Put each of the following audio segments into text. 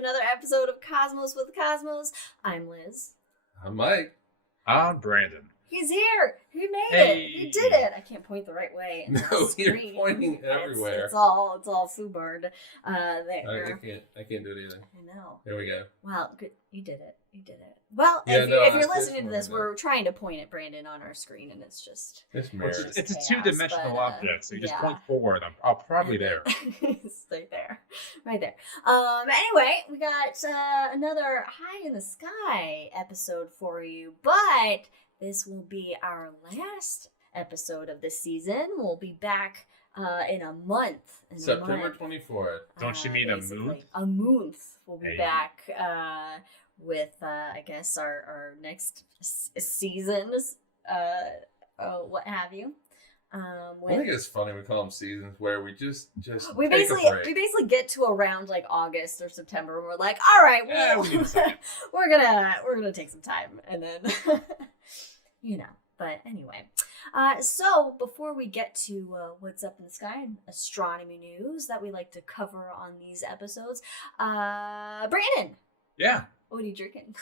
another episode of Cosmos with Cosmos. I'm Liz. I'm Mike. I'm Brandon. He's here. He made it. He did it. I can't point the right way. No, you're pointing everywhere. It's all foobard. There. I can't do it either. I know. There we go. Wow, good. You did it. You did it. Well, Yeah, if you're listening to this, we're trying to point at Brandon on our screen, and it's just... It's a two-dimensional object, so you just point forward. I'm probably there. It's right there. Right there. Anyway, we got another High in the Sky episode for you, but this will be our last episode of the season. We'll be back in a month. September 24th. Don't you mean basically. A month? A month. We'll be back with, I guess, our next seasons, what have you. I think it's funny we call them seasons where we just we take basically a break. Get to around like August or September and we're like, all right, well, we're gonna take some time and then but anyway. So before we get to what's up in the sky and astronomy news that we like to cover on these episodes, Brandon. Yeah. What are you drinking?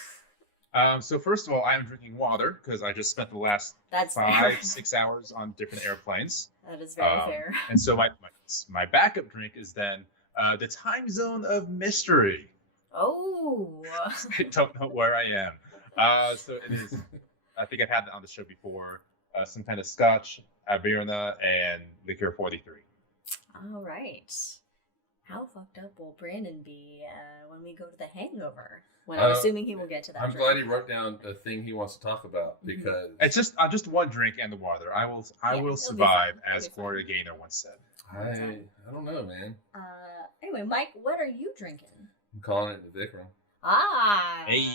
So first of all, I'm drinking water because I just spent the last 5-6 hours on different airplanes. That is very fair. And so my backup drink is then the time zone of mystery. Oh. I don't know where I am. So it is. I think I've had it on the show before. Some kind of Scotch, Averna, and liqueur 43. All right. How fucked up will Brandon be when we go to the hangover? When I'm assuming he will get to that. I'm glad he wrote down the thing he wants to talk about because it's just one drink and the water. I will survive, as Florida Gaynor once said. I don't know, man. Anyway, Mike, what are you drinking? I'm calling it the Vikram. Ah. Hey.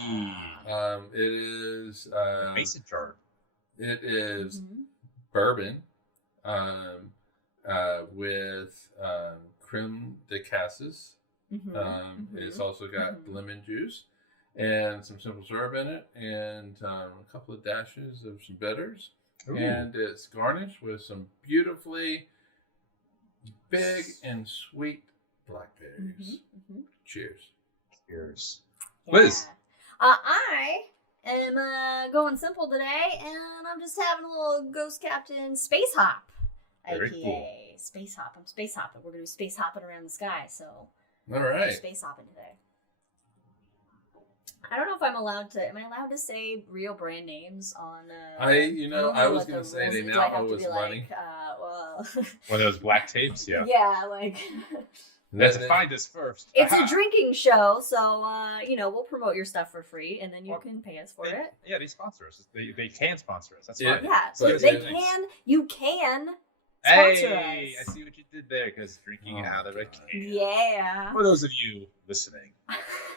It is mason jar. It is bourbon, with creme de cassis. It's also got lemon juice and some simple syrup in it, and a couple of dashes of some bitters. Ooh. And it's garnished with some beautifully big and sweet blackberries. Cheers. Cheers. Yeah. Liz. I am going simple today, and I'm just having a little Ghost Captain Space Hop. Very AKA cool. Space Hop. I'm space hopping. We're going to be space hopping around the sky, so... All right. We're space hopping today. I don't know if I'm allowed to... Am I allowed to say real brand names on... I was going to say they now owe us money. One of those black tapes, yeah. Yeah, like... You have to find us first. It's a drinking show, so, we'll promote your stuff for free, and then you can pay us for it. Yeah, they sponsor us. They can sponsor us. That's fine. Yeah, so you can sponsor us. I see what you did there, because drinking out of a can. Yeah. For those of you listening.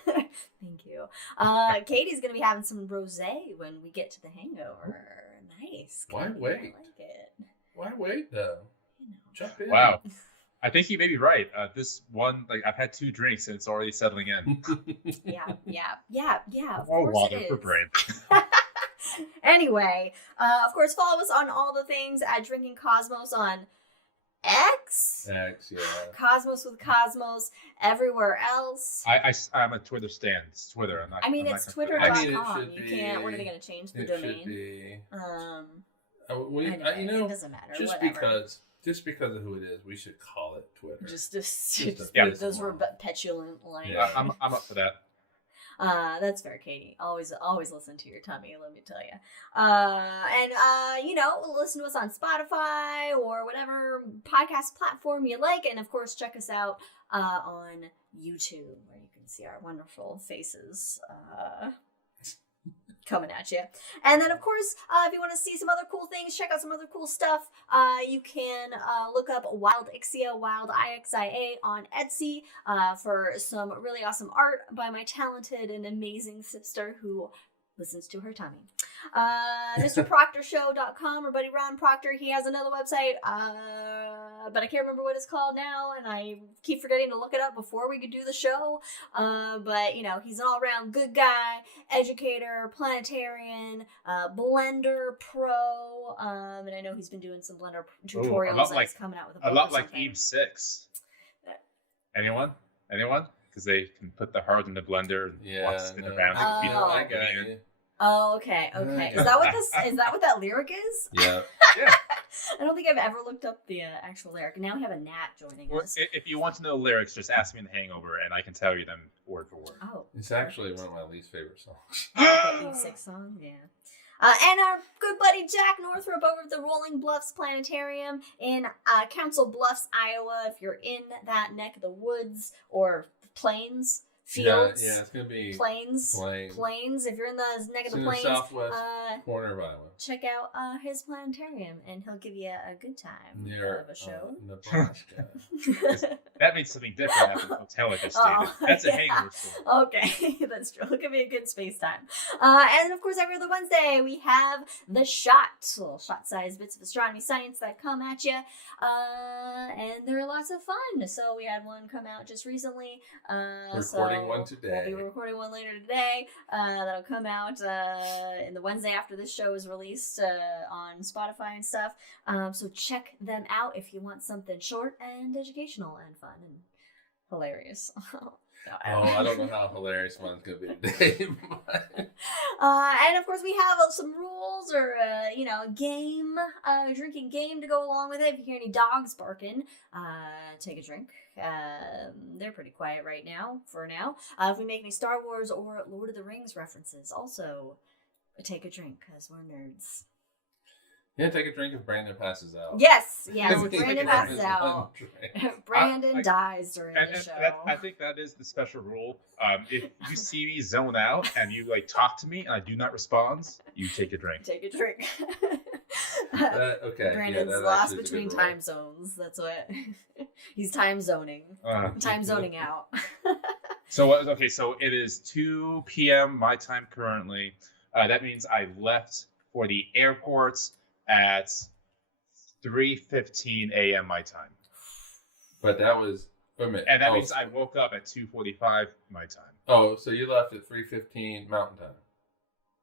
Thank you. Katie's going to be having some rosé when we get to the hangover. Nice. Why Katie, wait? I like it. Why wait, though? Jump in. Wow. I think you may be right. This one, I've had 2 drinks and it's already settling in. Yeah. Of More course water it is. for brain. Anyway, of course, follow us on all the things at Drinking Cosmos on X. X, yeah. Cosmos with Cosmos everywhere else. I'm a Twitter stan. It's Twitter. It's twitter.com. We're going to change the domain. Should be. It doesn't matter. Just because of who it is, we should call it Twitter. Just those were petulant lines. Yeah, I'm up for that. That's fair, Katie. Always listen to your tummy, let me tell you. Listen to us on Spotify or whatever podcast platform you like. And of course, check us out on YouTube where you can see our wonderful faces coming at you. And then, of course, if you want to see some other cool things, check out some other cool stuff, you can look up Wildixia, Wildixia on Etsy for some really awesome art by my talented and amazing sister who listens to her tummy. MrProctorShow.com, our buddy Ron Proctor, he has another website, but I can't remember what it's called now, and I keep forgetting to look it up before we could do the show. But he's an all-around good guy, educator, planetarian, Blender pro, and I know he's been doing some Blender tutorials. He's coming out with a book lot or like something. Eve 6. Anyone? because they can put the heart in the blender and watch it no. around. I got you. Oh, okay. Is that what is that what that lyric is? Yeah. Yeah. I don't think I've ever looked up the actual lyric. Now we have a gnat joining Well, us. if you want to know the lyrics, just ask me in The Hangover, and I can tell you them word for word. Oh, It's actually one of my least favorite songs. that Big Six song, yeah. And our good buddy Jack Northrop over at the Rolling Bluffs Planetarium in Council Bluffs, Iowa. If you're in that neck of the woods or plains, fields, Yeah, it's gonna be plains. If you're in the neck of the plains, southwest corner of Iowa. check out his planetarium, and he'll give you a good time Near of a show. Nebraska. That means something different after the hotel I just stayed in. That's a hangover story. Okay, that's true. It'll give me a good space time. And of course, every other Wednesday, we have the little shot-sized bits of astronomy science that come at you. And they're lots of fun. So we had one come out just recently. Recording one today. We'll be recording one later today. That'll come out in the Wednesday after this show is released on Spotify and stuff. So check them out if you want something short and educational and fun and hilarious. I don't know how hilarious one's gonna be today. And of course, we have some rules or a game, drinking game to go along with it. If you hear any dogs barking, take a drink. They're pretty quiet right now. For now, if we make any Star Wars or Lord of the Rings references, also take a drink because we're nerds. Yeah, take a drink if Brandon passes out. Yes, Brandon passes out. Brandon dies during the show. I think that is the special rule. If you see me zone out and you talk to me and I do not respond, you take a drink. Take a drink. Okay. Brandon's lost between time zones. That's what he's time zoning. Time zoning out. So it is 2 p.m. my time currently. That means I left for the airport at 3:15 a.m. my time. But that was and that means I woke up at 2:45 my time. Oh, so you left at 3:15 Mountain Time.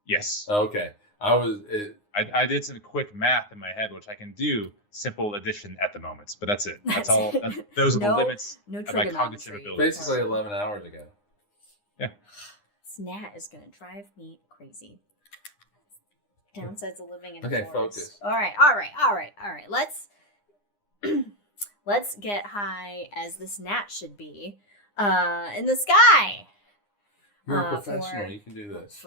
Yes. Okay. I did some quick math in my head, which I can do simple addition at the moment, but that's it. That's all. Those are the limits of my cognitive ability. Basically 11 hours ago. Yeah. Snat is gonna drive me crazy. Downsides of living in a forest. Focus. All right. Let's get high as this gnat should be in the sky. You're a professional. You can do this.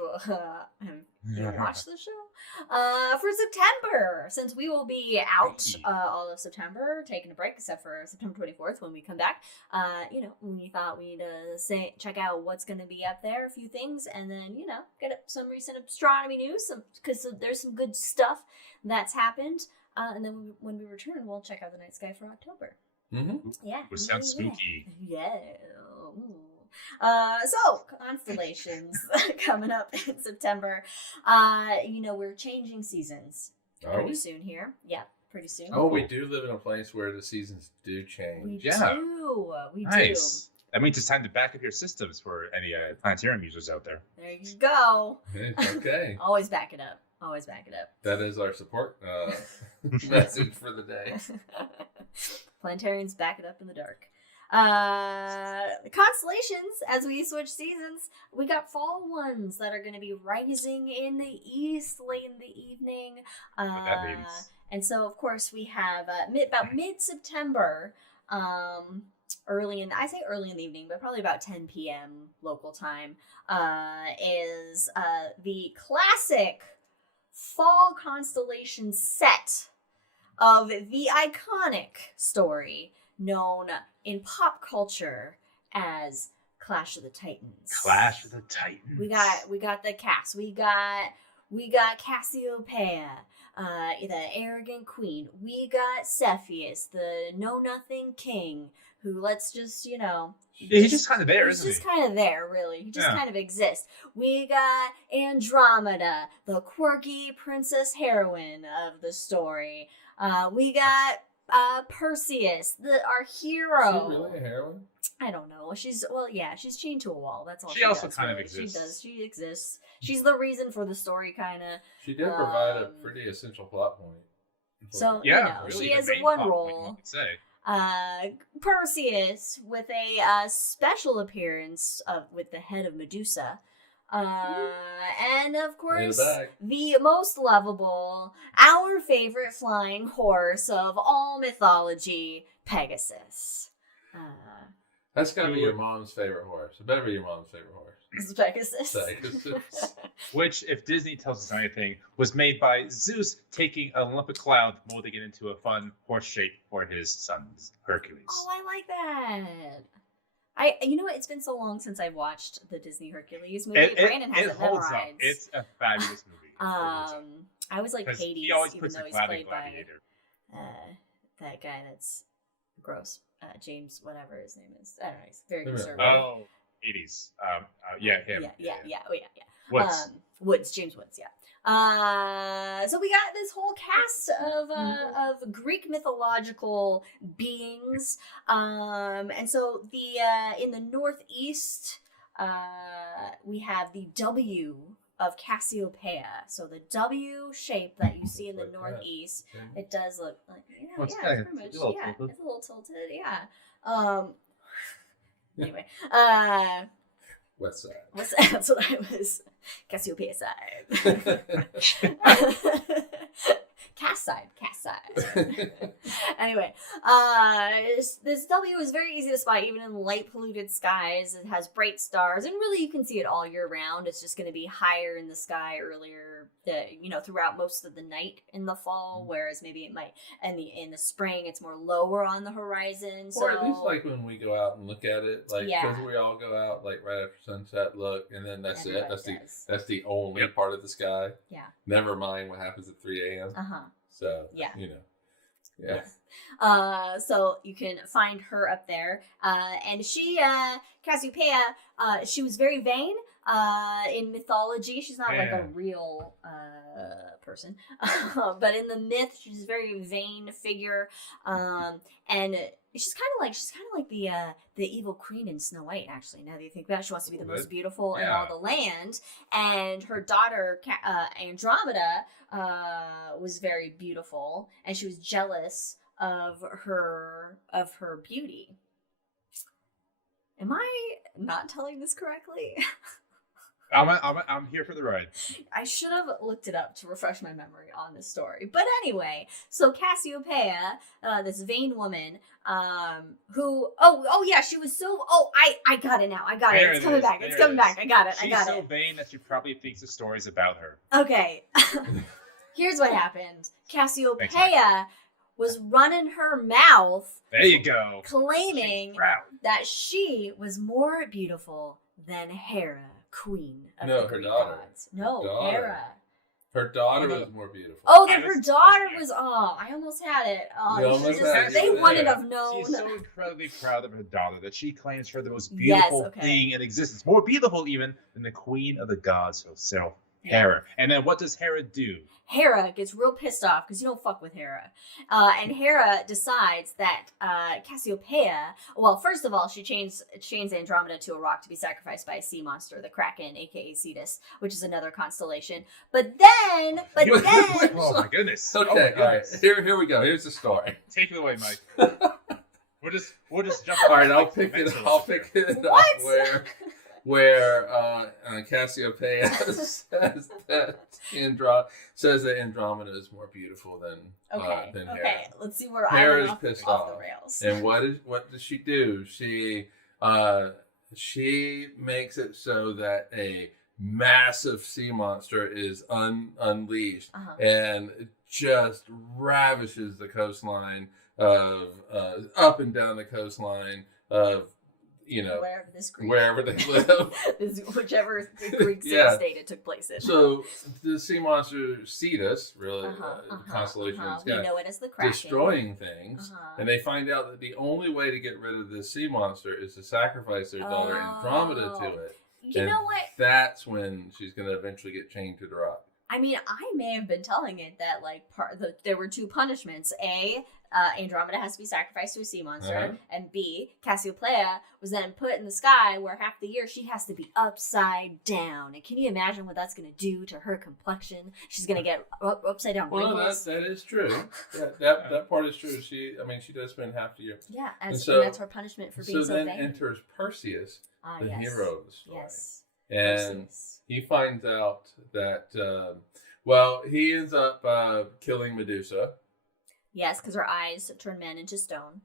You watch the show for September, since we will be out all of September, taking a break, except for September 24th when we come back. We thought we'd check out what's going to be up there, a few things, and then get up some recent astronomy news, because there's some good stuff that's happened. And then when we return, we'll check out the night sky for October. Mm-hmm. Yeah, which sounds spooky. Yeah. So constellations coming up in September. We're changing seasons pretty soon here. Yeah, pretty soon. Oh, we do live in a place where the seasons do change. We do. Nice. That means it's time to back up your systems for any planetarium users out there. There you go. Okay. Always back it up. That is our support message for the day. Planetarians back it up in the dark. Constellations, as we switch seasons, we got fall ones that are going to be rising in the east late in the evening. What that means. And so, of course, we have about mid-September, early in the evening, but probably about 10 p.m. local time, is the classic fall constellation set of the iconic story known in pop culture as Clash of the Titans. Clash of the Titans. We got the cast. We got Cassiopeia, the arrogant queen. We got Cepheus, the know-nothing king, who let's just, he's just kind of there, isn't he? He's just kind of there, really. He just kind of exists. We got Andromeda, the quirky princess heroine of the story. We got Perseus, our hero. Is she really a heroine? I don't know. She's chained to a wall. That's all. She also kind of exists. She does. She exists. She's the reason for the story, kind of. She did provide a pretty essential plot point. So really she has the main one plot point, role. one could say. Perseus with a special appearance with the head of Medusa. And of course, the most lovable, our favorite flying horse of all mythology, Pegasus. That's gotta be your mom's favorite horse. It better be your mom's favorite horse. It's Pegasus. Pegasus. Which, if Disney tells us anything, was made by Zeus taking a lump of cloud, molding it into a fun horse shape for his son, Hercules. Oh, I like that. It's been so long since I've watched the Disney Hercules movie. Brandon has it holds memorized. up. It's a fabulous movie. I was like Hades, he always even puts though a he's cloud in played by Gladiator. that guy that's gross. James, whatever his name is. I don't know. He's very conservative. Oh, 80s. Yeah, him. Yeah. Woods. Woods, James Woods, yeah. So we got this whole cast of Greek mythological beings. And so in the northeast, we have the W of Cassiopeia. So the W shape that you see in the northeast, it does look like, it's pretty much, it's a little tilted, anyway, West side. That's what I was. Cassiopeia side. Cast side. Anyway, this W is very easy to spot even in light polluted skies. It has bright stars, and really you can see it all year round. It's just going to be higher in the sky earlier, throughout most of the night in the fall, whereas maybe it might in the spring it's more lower on the horizon. Or at least like when we go out and look at it, like because we all go out like right after sunset, look, and then that's it. That's the only part of the sky. Yeah. Never mind what happens at 3 a.m. So so you can find her up there, and she Cassiopeia, she was very vain. In mythology, she's not like a real person, but in the myth, she's a very vain figure, and she's kind of like the evil queen in Snow White. Actually, now that you think about it, she wants to be the most beautiful in all the land, and her daughter Andromeda was very beautiful, and she was jealous of her beauty. Am I not telling this correctly? I'm here for the ride. I should have looked it up to refresh my memory on this story. But anyway, so Cassiopeia, this vain woman, who, she was so, I got it now. I got it. It's coming back. It's coming back. I got it. She's so vain that she probably thinks the story's about her. Okay. Here's what happened. Cassiopeia was running her mouth. There you go. Claiming that she was more beautiful than Hera, queen of the Greek gods. Hera. Her daughter was more beautiful. Oh, that her daughter was. Oh, I almost had it. They wouldn't have known. She's so incredibly proud of her daughter that she claims her the most beautiful thing in existence, more beautiful even than the queen of the gods herself, Hera. And then what does Hera do? Hera gets real pissed off because you don't fuck with Hera. And Hera decides that Cassiopeia, well, first of all, she chains Andromeda to a rock to be sacrificed by a sea monster, the Kraken, aka Cetus, which is another constellation. But then... oh my goodness. Okay, all right. Here we go. Here's the story. Take it away, Mike. We'll just jump. All right, I'll pick it up where Cassiopeia says that Andromeda is more beautiful than Hera. Okay, let's see where Hera's I'm pissed off the rails. And what does she do? She makes it so that a massive sea monster is unleashed and just ravishes the coastline of up and down the coastline of wherever they live, whichever Greek state it took place in. So the sea monster Cetus, really, the constellation of the sky, we know it as the Kraken, destroying things, and they find out that the only way to get rid of this sea monster is to sacrifice their daughter Andromeda to it. You know what? That's when she's going to eventually get chained to the rock. I mean, I may have been telling it that like there were two punishments. A, Andromeda has to be sacrificed to a sea monster, and B, Cassiopeia was then put in the sky where half the year she has to be upside down. And can you imagine what that's going to do to her complexion? She's going to get upside down wrinkles. Well, that is true. That part is true. She does spend half the year. Yeah, and that's her punishment for being so vain. So then enters Perseus, the hero of the story. Yes. And he finds out that, he ends up killing Medusa. Yes, because her eyes turn men into stone.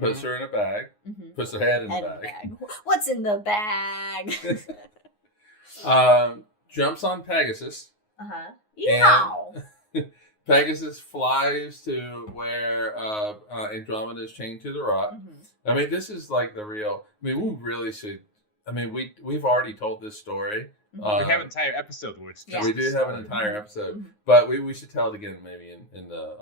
Puts her in a bag. Puts her head in a bag. What's in the bag? Jumps on Pegasus. Yeah. Pegasus flies to where Andromeda is chained to the rock. I mean, this is like the real. I mean, we really should. I mean, we've already told this story. We have an entire episode where it's we do have an entire episode, but we should tell it again maybe in the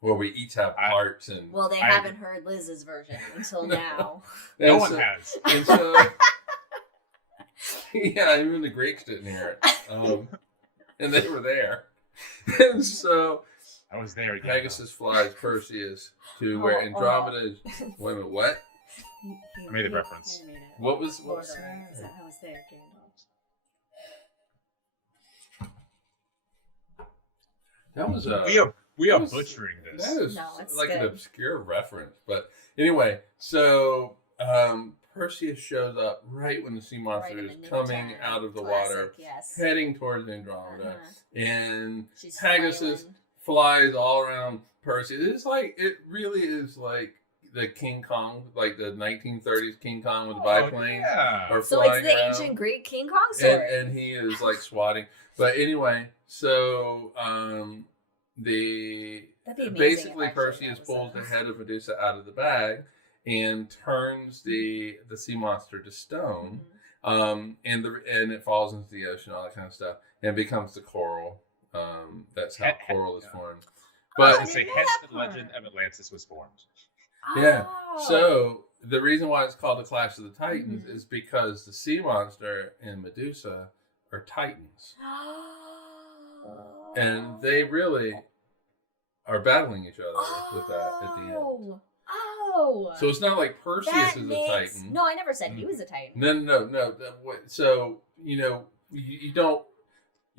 where we each have parts and. Well, they haven't heard Liz's version until now. No one has. And so, yeah, even the Greeks didn't hear it, and they were there, and so. I was there again. Pegasus flies Perseus to where Andromeda is. Wait a minute, what? I made a reference. What was I was there, Gandalf. That was we are butchering this. That is like good. an obscure reference, but anyway. So Perseus shows up right when the sea monster is coming out of the water, heading towards Andromeda, and Pegasus flies all around Perseus. It really is like the King Kong, like the 1930s King Kong with the biplane. Yeah. So it's the ancient Greek King Kong story. And he is like swatting. But anyway, so basically Perseus pulls the head of Medusa out of the bag and turns the sea monster to stone. And it falls into the ocean, all that kind of stuff, and becomes the coral. That's how coral is formed. But hence the legend of Atlantis was formed. Yeah. So the reason why it's called the Clash of the Titans is because the sea monster and Medusa are titans, and they really are battling each other with that at the end. So it's not like Perseus is a titan. No, I never said he was a titan. No. So you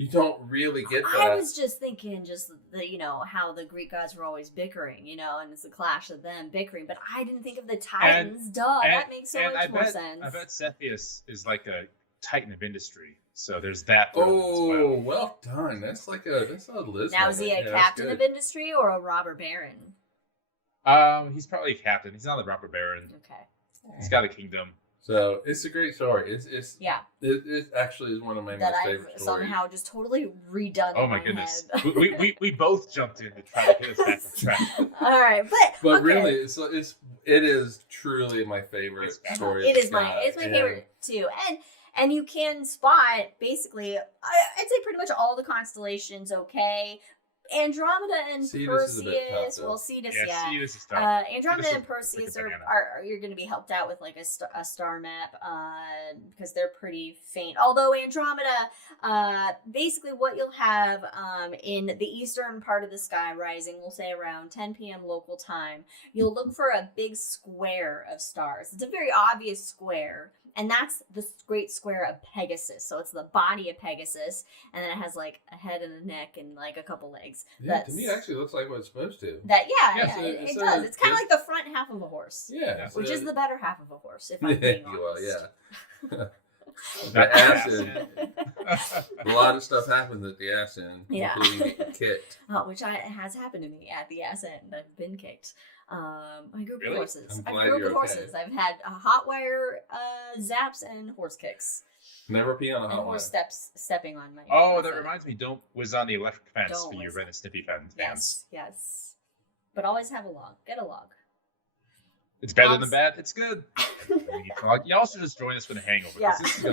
don't really get that. I was just thinking how the Greek gods were always bickering, and it's a clash of them bickering. But I didn't think of the Titans. That makes so much more sense. I bet Cepheus is like a titan of industry. So there's that. Oh, well done. That's a list. Now, is he a captain of industry or a robber baron? He's probably a captain. He's not a robber baron. Okay. He's got a kingdom. So it's a great story. It actually is one of my most favorite stories. Somehow just totally redone. Oh my goodness, we both jumped in to try to get us back on track. All right, but really, it is truly my favorite story. It's my favorite too, and you can spot basically, I'd say pretty much all the constellations. Okay. Andromeda and Perseus. Cetus, Cetus is tough. Andromeda and Perseus are you're going to be helped out with like a star map because they're pretty faint. Although Andromeda, basically what you'll have in the eastern part of the sky rising, we'll say around 10 p.m. local time, you'll look for a big square of stars. It's a very obvious square. And that's the great square of Pegasus. So it's the body of Pegasus, and then it has like a head and a neck and like a couple legs. Yeah, to me, it actually looks like what it's supposed to. It does. It's kind of like the front half of a horse. Yeah. Which is the better half of a horse, if I'm being honest. Yeah. The ass end. A lot of stuff happens at the ass end, including getting kicked. Which has happened to me at the ass end. I've been kicked. I grew up with horses. I've had hot wire zaps and horse kicks. Never pee on a hot wire. Horse stepping on my. Oh, that reminds me! Don't whiz on the electric fence when you're Ren and Snippy fans. Yes. But always have a log. Get a log. It's better than bad. It's good. Y'all should just join us for the hangover. Yeah. This is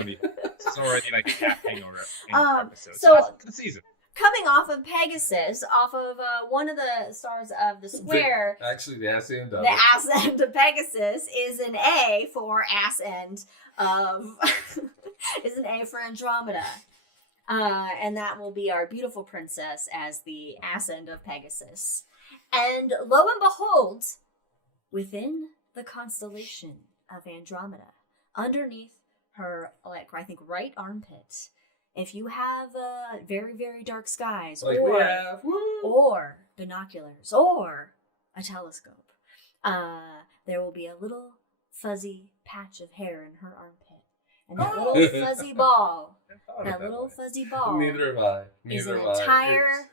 already like a cat hangover episode. So the season. Coming off of Pegasus, off of one of the stars of the square. Actually, the ass end of the ass end of Pegasus is an A for ass end of is an A for Andromeda. And that will be our beautiful princess as the ass end of Pegasus. And lo and behold, within the constellation of Andromeda, underneath her, like, I think, right armpit, if you have very, very dark skies, Like or binoculars, or a telescope, there will be a little fuzzy patch of hair in her armpit. And that little fuzzy ball, fuzzy ball, Neither have I. is an entire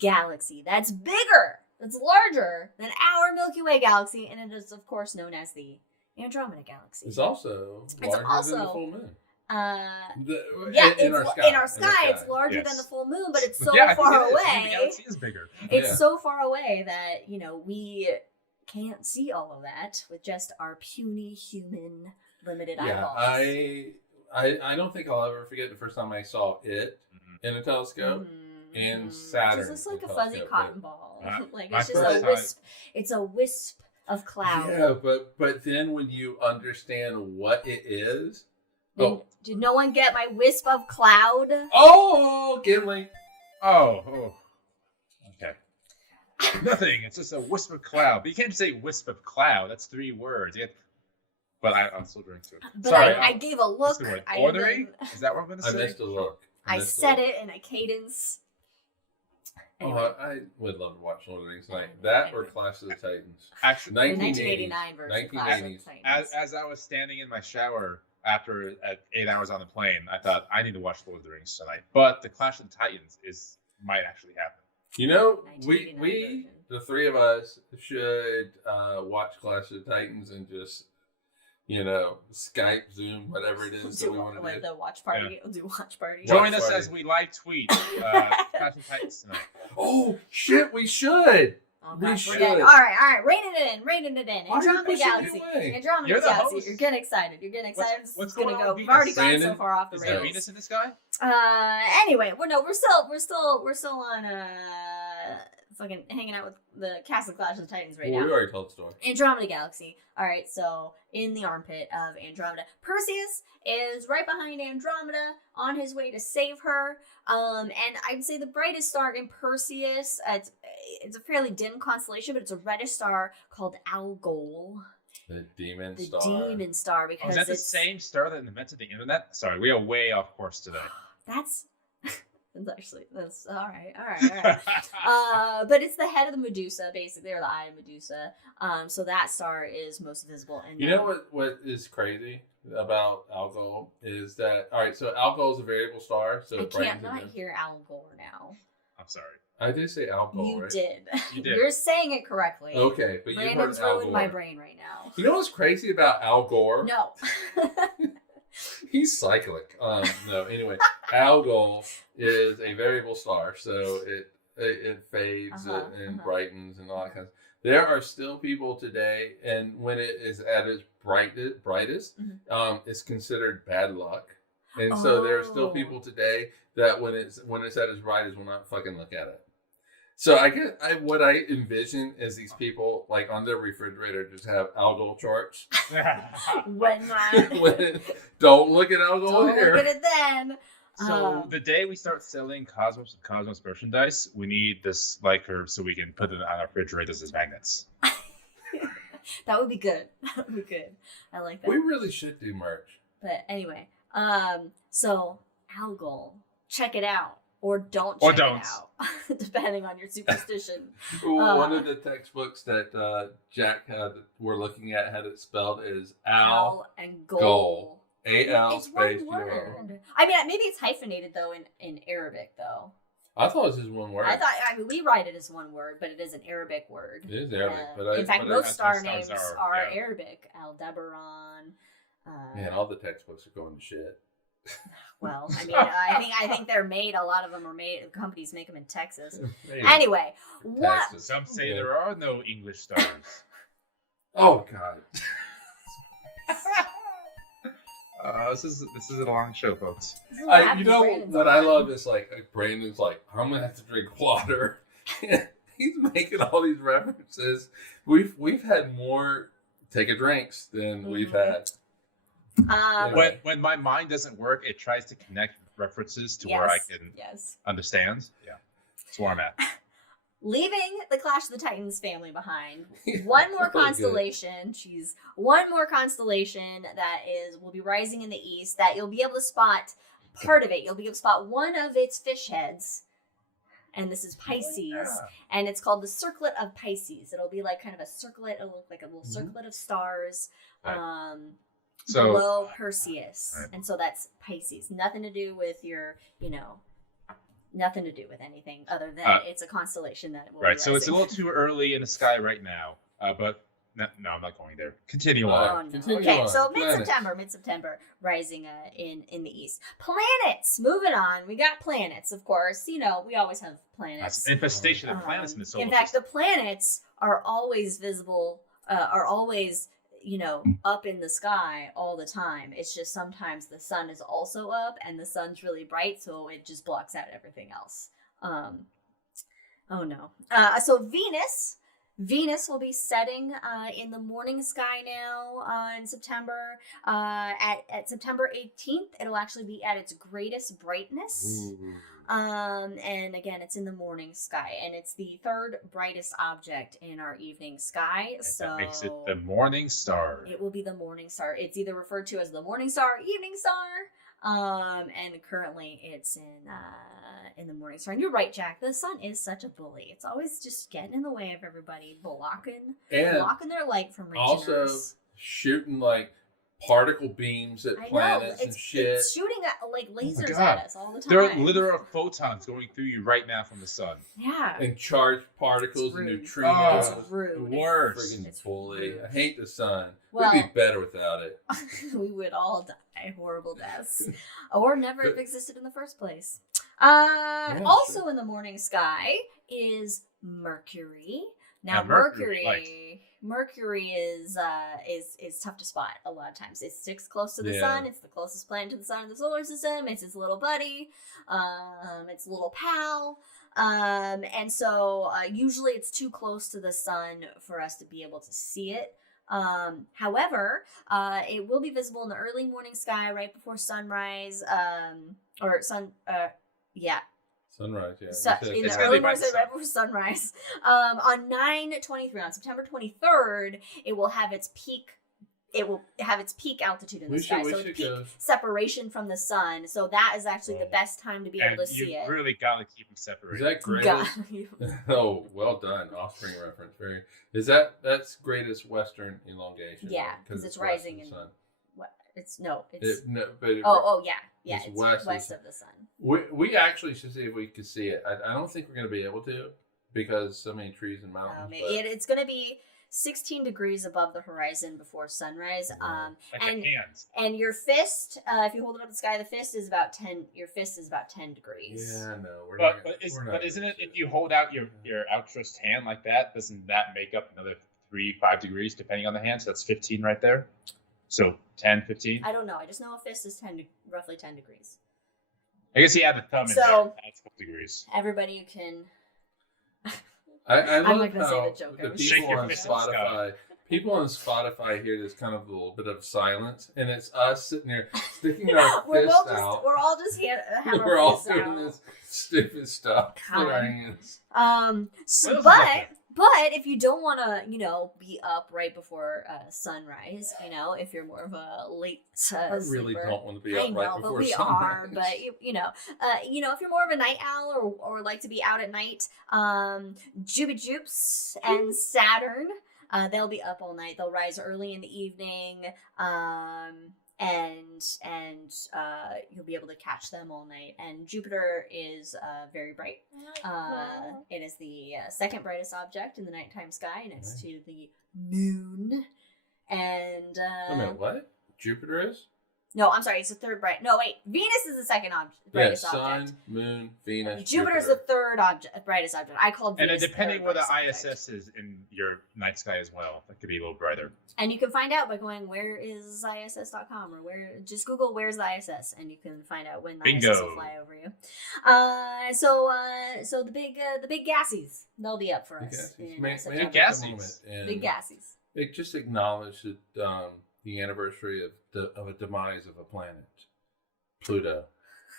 galaxy that's bigger, that's larger than our Milky Way galaxy, and it is, of course, known as the Andromeda Galaxy. It's also larger than the full moon. In our sky, it's larger than the full moon, but it's so far away. The galaxy is bigger. It's so far away that, we can't see all of that with just our puny human limited eyeballs. I don't think I'll ever forget the first time I saw it in a telescope and Saturn. It just looks like a fuzzy cotton ball. Like it's just a wisp. It's a wisp of cloud. Yeah, but then when you understand what it is. Did no one get my wisp of cloud? Oh, Gimli. Oh. Okay. Nothing. It's just a wisp of cloud. But you can't just say wisp of cloud. That's 3 words. But I'm still drinking to it. But Sorry, I gave a look. Ordering? Is that what I'm going to say? I missed a look. I said it in a cadence. Anyway. Oh, I would love to watch Lord of the Rings tonight. That or Clash of the Titans. Actually, 1989 version. 1980s. As I was standing in my shower after 8 hours on the plane, I thought I need to watch Lord of the Rings tonight. But the Clash of the Titans might actually happen. We the 3 of us should watch Clash of the Titans and just Skype, Zoom, whatever it is that we want to do. The watch party. We'll do watch party. Join us as we live tweet Clash of the Titans tonight. Oh shit, we should. Oh, we should. All right. Reining it in. Andromeda Galaxy. Andromeda Galaxy. You're getting excited. What's going going to on? We've already gone so far off the rails. rails. Is there Venus in the sky? Anyway, we're still on fucking hanging out with the cast of Clash of the Titans right now. We already told the story. Andromeda Galaxy. All right, so in the armpit of Andromeda, Perseus is right behind Andromeda on his way to save her. And I'd say the brightest star in Perseus, it's a fairly dim constellation, but it's a reddish star called Algol. The demon star. Because is that the same star that invented the internet? Sorry, we are way off course today. That's all right. But it's the head of the Medusa, basically, or the eye of Medusa. So that star is most visible. And you know what is crazy about Algol is that so Algol is a variable star. So I can't not hear Algol now. I'm sorry. I did say Algol. You right? did. You did. You're saying it correctly. Okay, but Brandon's you heard ruined my brain right now. You know what's crazy about Al Gore? No. He's cyclic. No, anyway, Algol is a variable star, so it fades and brightens and all that kind of stuff. There are still people today, and when it is at its brightest, it's considered bad luck. And so there are still people today that when it's at its brightest will not fucking look at it. So what I envision is these people like on their refrigerator just have Algol charts. Don't look at Algol here. Don't look at it then. So the day we start selling Cosmos merchandise, we need this light curve so we can put it on our refrigerators as magnets. That would be good. I like that. We really should do merch. But anyway, so Algol, check it out. Or don't check it out, depending on your superstition. One of the textbooks that Jack we're looking at had it spelled as Al and Gol. A-L it's space one word. I mean, maybe it's hyphenated, though, in Arabic, though. I thought it was just one word. We write it as one word, but it is an Arabic word. It is Arabic. In fact, most star names are Arabic. Aldebaran. Man, all the textbooks are going to shit. Well, I mean, I think they're made. A lot of them are made. Companies make them in Texas. Anyway, what? Some say there are no English stars. Oh God. This is a long show, folks. You know what I love is like Brandon's like, I'm gonna have to drink water. He's making all these references. We've had more take a drinks than we've had. When my mind doesn't work, it tries to connect references to where I can understand. Yeah, that's where I'm at. Leaving the Clash of the Titans family behind, one more constellation. One more constellation that will be rising in the east that you'll be able to spot part of it. You'll be able to spot one of its fish heads. And this is Pisces, and it's called the Circlet of Pisces. It'll be like kind of a circlet. It'll look like a little circlet of stars below Perseus. Right. And so that's Pisces. Nothing to do with your, nothing to do with anything other than it's a constellation that will be rising. So it's a little too early in the sky right now, but no, I'm not going there. Continue on. No. Okay, so mid-September, rising in the east. Planets, moving on. We got planets, of course. We always have planets. That's an infestation of planets in the solar system. In fact, the planets are always visible, are always, up in the sky all the time. It's just sometimes the sun is also up and the sun's really bright, so it just blocks out everything else. So Venus will be setting in the morning sky now in September. At September 18th, it'll actually be at its greatest brightness. And again, it's in the morning sky, and it's the third brightest object in our evening sky. And so that makes it the morning star. It will be the morning star. It's either referred to as the morning star or evening star. And currently it's in the morning star. And you're right, Jack. The sun is such a bully. It's always just getting in the way of everybody, blocking their light from reaching us. Also shooting like particle beams at planets and shit. It's shooting like lasers at us all the time. There are literal photons going through you right now from the sun. Yeah. And charged particles and neutrinos. It's rude. The worst. Friggin' bully. I hate the sun. Well, we'd be better without it. We would all die horrible deaths. Or never have existed in the first place. Also in the morning sky is Mercury. Now Mercury is tough to spot a lot of times. It sticks close to the sun. It's the closest planet to the sun in the solar system. It's its little buddy. It's a little pal. And so usually it's too close to the sun for us to be able to see it. However, it will be visible in the early morning sky right before sunrise. Sunrise, yeah. In the early morning, right before sunrise. On 9/23, on September 23rd, it will have its peak. It will have its peak altitude in the sky, so its peak separation from the sun. So that is actually the best time to be able to see it. You really gotta keep them separated. Is that greatest? Oh, well done, Offspring reference. That's greatest Western elongation? Yeah, because it's rising in the sun. It's west of the sun. We actually should see if we could see it. I don't think we're going to be able to because so many trees and mountains. It's going to be 16 degrees above the horizon before sunrise. And your fist, if you hold it up in the sky, the fist is about 10. Your fist is about 10 degrees. Yeah, no, but isn't it if you hold out your outstretched hand like that? Doesn't that make up another 3-5 degrees depending on the hand? So that's 15 right there. So 10, 15? I don't know. I just know a fist is roughly 10 degrees. I guess you add the thumb in there. That's 12 degrees. Everybody you can... I'm not going to say the joke. The people on Spotify hear this kind of a little bit of silence, and it's us sitting there sticking our fists out. We're all just have we're all doing this stupid stuff with our hands. But if you don't want to, be up right before sunrise, if you're more of a late I really don't want to be up right before sunrise. Are, but if you're more of a night owl or like to be out at night, Jupiter and Saturn, they'll be up all night. They'll rise early in the evening, and you'll be able to catch them all night. And Jupiter is very bright. It is the second brightest object in the nighttime sky, next to the moon. And wait a minute, what? Jupiter is? No, I'm sorry, it's the third bright. No, wait, Venus is the second brightest object. Sun, moon, Venus, Jupiter's Jupiter. the third brightest object. I called Venus. And then depending where the ISS is in your night sky as well, that could be a little brighter. And you can find out by going whereisiss.com or just Google where's the ISS, and you can find out when the ISS will fly over you. So the big gassies, they'll be up for us. Big gassies. Big gassies. It just acknowledged that the anniversary of a demise of a planet, Pluto.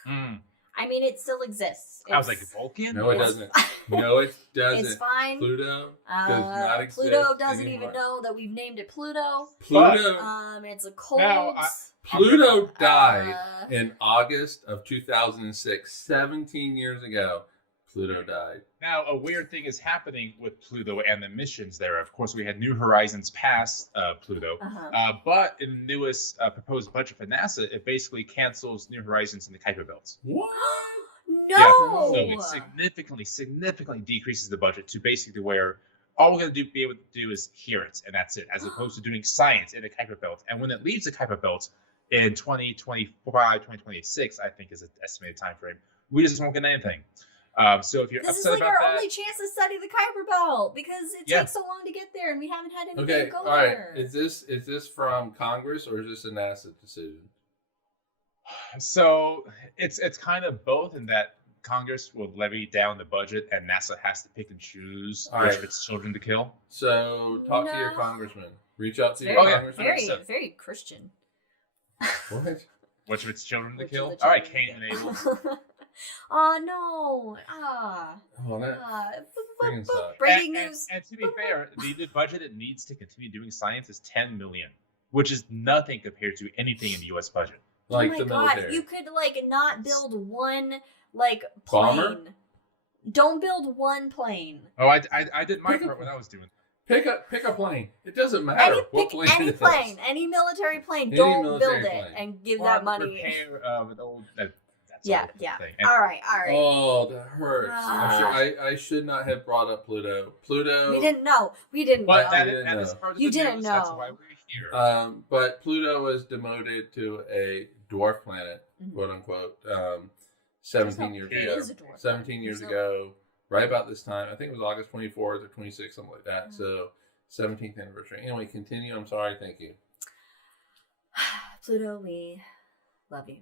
I mean, it still exists. I was like, Vulcan? No, it doesn't. No, it doesn't. It's fine. Pluto does not exist Pluto doesn't anymore. even know that we've named it Pluto. It's a cold. Now, Pluto died in August of 2006. 17 years ago, Pluto died. Now, a weird thing is happening with Pluto and the missions there. Of course, we had New Horizons past Pluto. But in the newest proposed budget for NASA, it basically cancels New Horizons in the Kuiper Belt. What? No! Yeah, so it significantly decreases the budget to basically where all we're going to be able to do is hear it, and that's it, as opposed to doing science in the Kuiper Belt. And when it leaves the Kuiper Belt in 2025, 2026, I think is an estimated time frame, we just won't get anything. So if you're this upset is like about our only chance to study the Kuiper Belt because it takes so long to get there, and we haven't had anything to go there. Is this from Congress or is this a NASA decision? So it's kind of both in that Congress will levy down the budget and NASA has to pick and choose which of its children to kill. So talk to your congressman. Reach out to your congressman. Very Christian. What? Which of its children to kill? All right, Cain and Abel. Oh no! Freaking sucks. Breaking news. And to be fair, the budget it needs to continue doing science is $10 million, which is nothing compared to anything in the U.S. budget. Like oh my the God! military. You could not build one plane. Bomber? Don't build one plane. Oh, I did my part when I was doing. Pick a plane. It doesn't matter what plane any it is. plane, any military plane. Any don't military build plane. it and give that money. Repair an old. Yeah. All right. Oh, that hurts. I should not have brought up Pluto. Pluto. We didn't know. But that is part of the you didn't news. know. That's why we're here. But Pluto was demoted to a dwarf planet, quote unquote, 17 years ago. 17 years ago, right about this time. I think it was August 24th or 26th, something like that. So 17th anniversary. Anyway, continue. I'm sorry. Thank you. Pluto, we love you.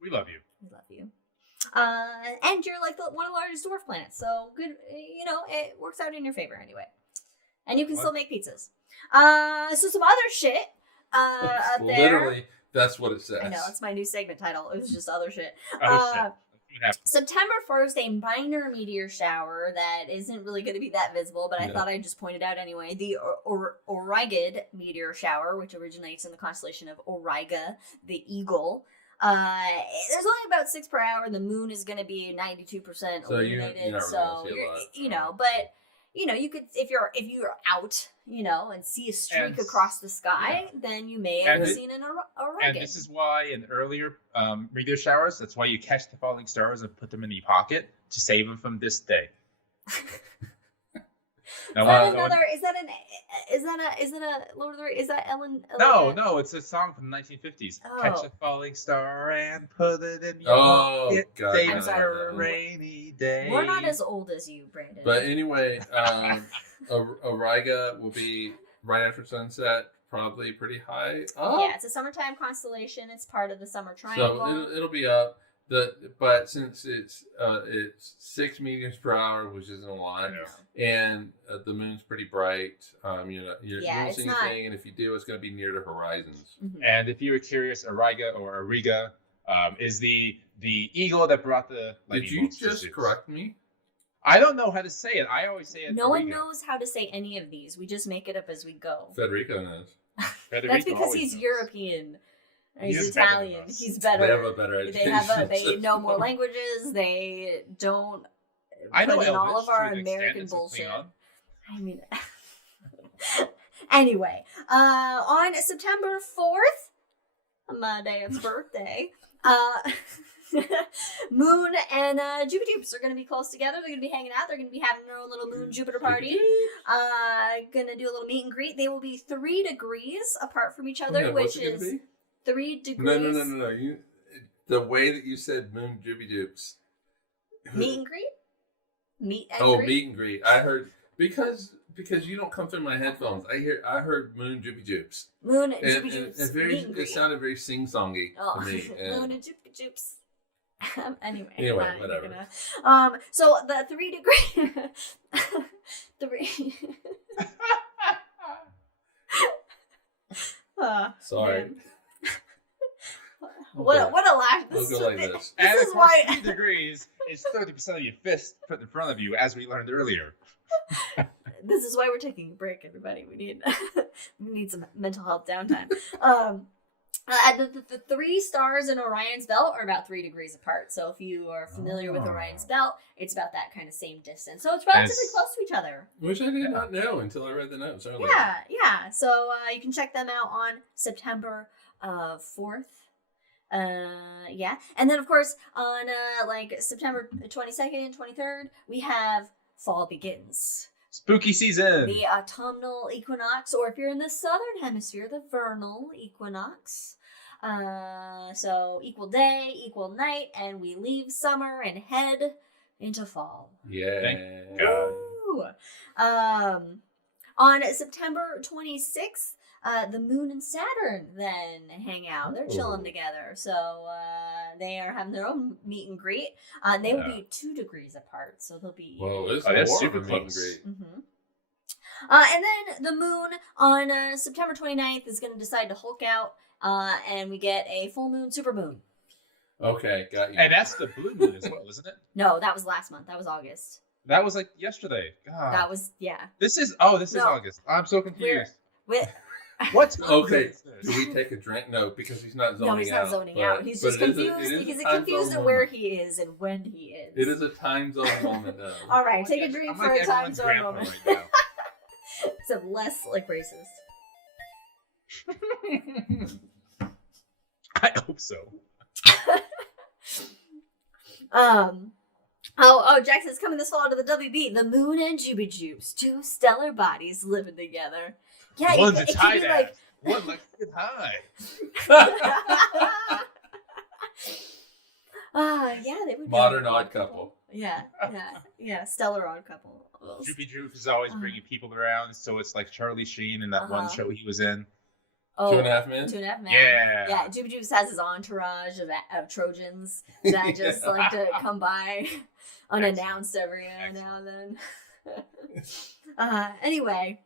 We love you. We love you. And you're like one of the largest dwarf planets, so good. It works out in your favor anyway. And you can still make pizzas. So some other shit out there. Literally, that's what it says. I know, that's my new segment title. It was just other shit. Shit. September 1st, a minor meteor shower that isn't really going to be that visible, but I thought I'd just point it out anyway. The Aurigid meteor shower, which originates in the constellation of Auriga, the Eagle. There's only about 6 per hour. The moon is going to be 92% illuminated. You could if you're out, and see a streak across the sky, then you may have seen an Aurigid. And this is why in earlier meteor showers, that's why you catch the falling stars and put them in your pocket to save them from this day. Is that Ellen? No, it's a song from the 1950s. Catch a falling star and put it in your pocket. Save it for a rainy day. We're not as old as you, Brandon. But anyway, Auriga will be right after sunset, probably pretty high up. Yeah, it's a summertime constellation. It's part of the summer triangle. So it'll be up. But since it's 6 meters per hour, which isn't a lot, and the moon's pretty bright, you don't see anything, and if you do, it's going to be near the horizons. Mm-hmm. And if you were curious, Auriga is the eagle that brought the lightning bolts. Did you just correct me? I don't know how to say it. I always say it. No one knows how to say any of these. We just make it up as we go. Federico knows. That's because he's European. He's Italian. He's better. They have a better education. They know more languages. They don't put in all of our American bullshit. I mean, anyway, on September 4th, my dad's birthday, Moon and Jupiter are going to be close together. They're going to be hanging out. They're going to be having their own little Moon Jupiter party. Going to do a little meet and greet. They will be 3 degrees apart from each other, which is 3 degrees. No. The way that you said Moon Jupiters. Meet and greet? Meet and greet. I heard because you don't come through my headphones. I heard Moon Jupiters. Moon and Jupiters. It sounded very sing-songy to me. Moon and Jupiters. Anyway, whatever. So the 3 degree. 3. Sorry. What a laugh. We'll go like this. And This of is course, why 3 degrees is 30% of your fist put in front of you, as we learned earlier. This is why we're taking a break, everybody. We need some mental health downtime. The 3 stars in Orion's belt are about 3 degrees apart. So if you are familiar with Orion's belt, it's about that kind of same distance. So it's relatively close to each other. Which I did not know until I read the notes earlier. Yeah. So you can check them out on September 4th. And then of course on September 22nd, 23rd, we have Fall Begins. Spooky season. The autumnal equinox, or if you're in the southern hemisphere, the vernal equinox. So equal day, equal night, and we leave summer and head into fall. Yeah. Thank God. Woo! On September 26th, the moon and Saturn then hang out. They're chilling together. So they are having their own meet and greet. They will be 2 degrees apart. So they'll be... Well, it's that's super super meet and close. greet. Mm-hmm. And then the moon on September 29th is going to decide to Hulk out. And we get a full moon, super moon. Okay, got you. And that's the blue moon as well, isn't it? No, that was last month. That was August. That was like yesterday. God. That was, yeah. This is August. I'm so confused. What? Okay, do we take a drink? No, because he's not zoning out. No, he's not zoning out. He's just confused. He's confused at where he is and when he is. It is a time zone moment, though. All right, take a drink for a time zone moment. Right now. Except less like racist. I hope so. Jack says coming this fall to the WB, the moon and Juby Jubes, 2 stellar bodies living together. Yeah, One's a it could tight be ass. One looks good high. Yeah, they would. Modern odd couple. Yeah, stellar odd couple. Droopy Droop is always bringing people around, so it's like Charlie Sheen in that one show he was in. Oh, 2.5 Men? 2.5 Men. Yeah. Juby Jubes has his entourage of Trojans that just like to come by unannounced every now and then. Anyway,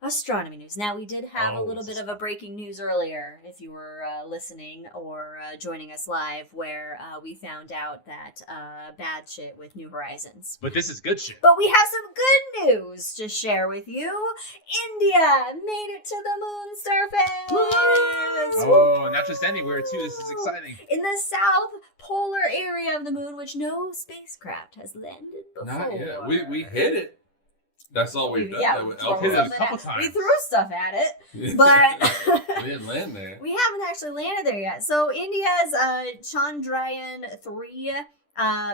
astronomy news. Now, we did have a little bit of a breaking news earlier, if you were listening or joining us live, where we found out that bad shit with New Horizons. But this is good shit. But we have some good news to share with you. India made it to the moon surface! Oh, not just anywhere, too. This is exciting. In the south polar area of the moon, which no spacecraft has landed before. Not yet. We hit it. That's all we've done. Yeah, We hit it a couple times. We threw stuff at it, but we didn't land there. We haven't actually landed there yet. So India's Chandrayaan-3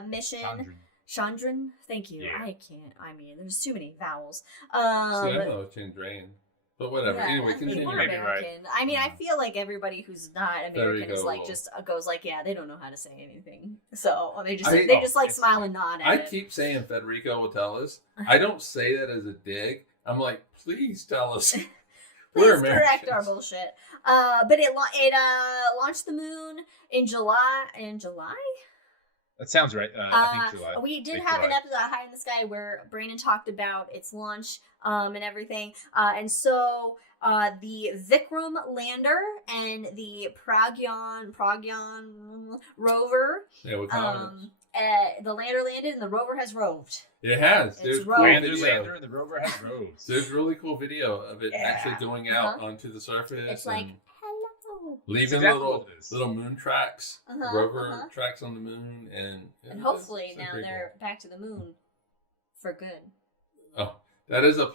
mission. Chandran, thank you. Yeah. There's too many vowels. See, I know it's Chandrayaan. But whatever. Yeah, Anyway, continue. we're Maybe American. right. I feel like everybody who's not American is like just goes like, yeah, they don't know how to say anything, so they just like smile and nod at it. I keep saying Federico will tell us. I don't say that as a dig. I'm like, please tell us. Please correct our bullshit. But it launched the moon in July. That sounds right. I think July. We did have an episode High in the Sky where Brandon talked about its launch and everything. And so the Vikram lander and the Pragyan rover. Yeah, what confidence. The lander landed and the rover has roved. It has. It's cool lander and the rover has roved. There's really cool video of it actually going out onto the surface. It's like, hello. Leaving little moon tracks, rover tracks on the moon, and hopefully now they're back to the moon for good. Oh, that is a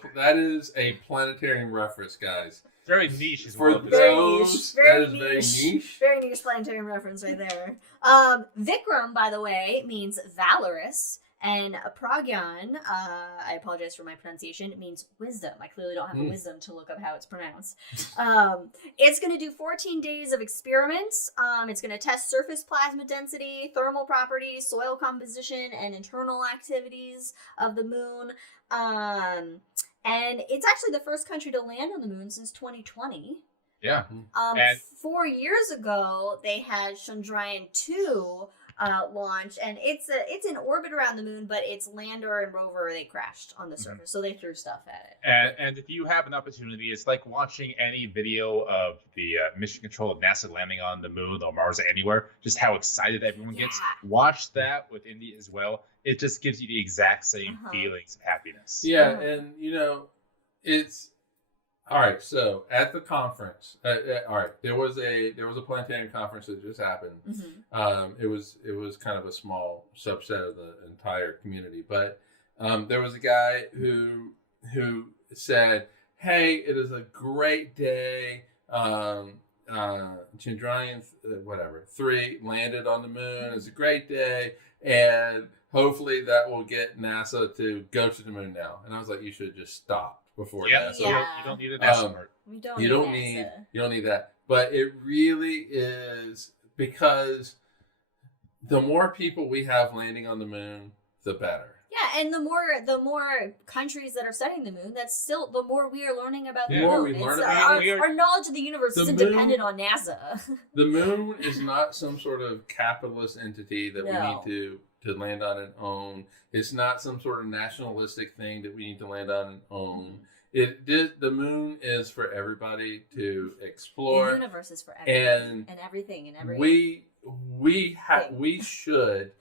planetarium reference, guys. Very niche as for well. those. Very that niche. is very niche. Very niche planetarium reference right there. Vikram, by the way, means valorous. And Pragyan, I apologize for my pronunciation, it means wisdom. I clearly don't have a wisdom to look up how it's pronounced. It's going to do 14 days of experiments. It's going to test surface plasma density, thermal properties, soil composition, and internal activities of the moon. And it's actually the first country to land on the moon since 2020. Yeah. 4 years ago, they had Chandrayaan-2 launch, and it's in orbit around the moon, but its lander and rover, they crashed on the surface, so they threw stuff at it. And if you have an opportunity, it's like watching any video of the mission control of NASA landing on the moon or Mars or anywhere, just how excited everyone gets. Watch that with India as well. It just gives you the exact same feelings of happiness. Yeah, and it's all right. So at the conference, all right, there was a planetarium conference that just happened. It was kind of a small subset of the entire community, but there was a guy who said, "Hey, it is a great day. Chandrayaan 3 landed on the moon. It's a great day, and hopefully that will get NASA to go to the moon now." And I was like, "You should just stop before NASA. You don't need a NASA part. You don't need that." But it really is, because the more people we have landing on the moon, the better. Yeah, and the more countries that are studying the moon, that's still the more we are learning about the more moon. we learn Our knowledge of the universe isn't dependent on NASA. The moon is not some sort of capitalist entity that we need to land on and own. It's not some sort of nationalistic thing that we need to land on and own. The moon is for everybody to explore. The universe is for everyone and everything and everything. We should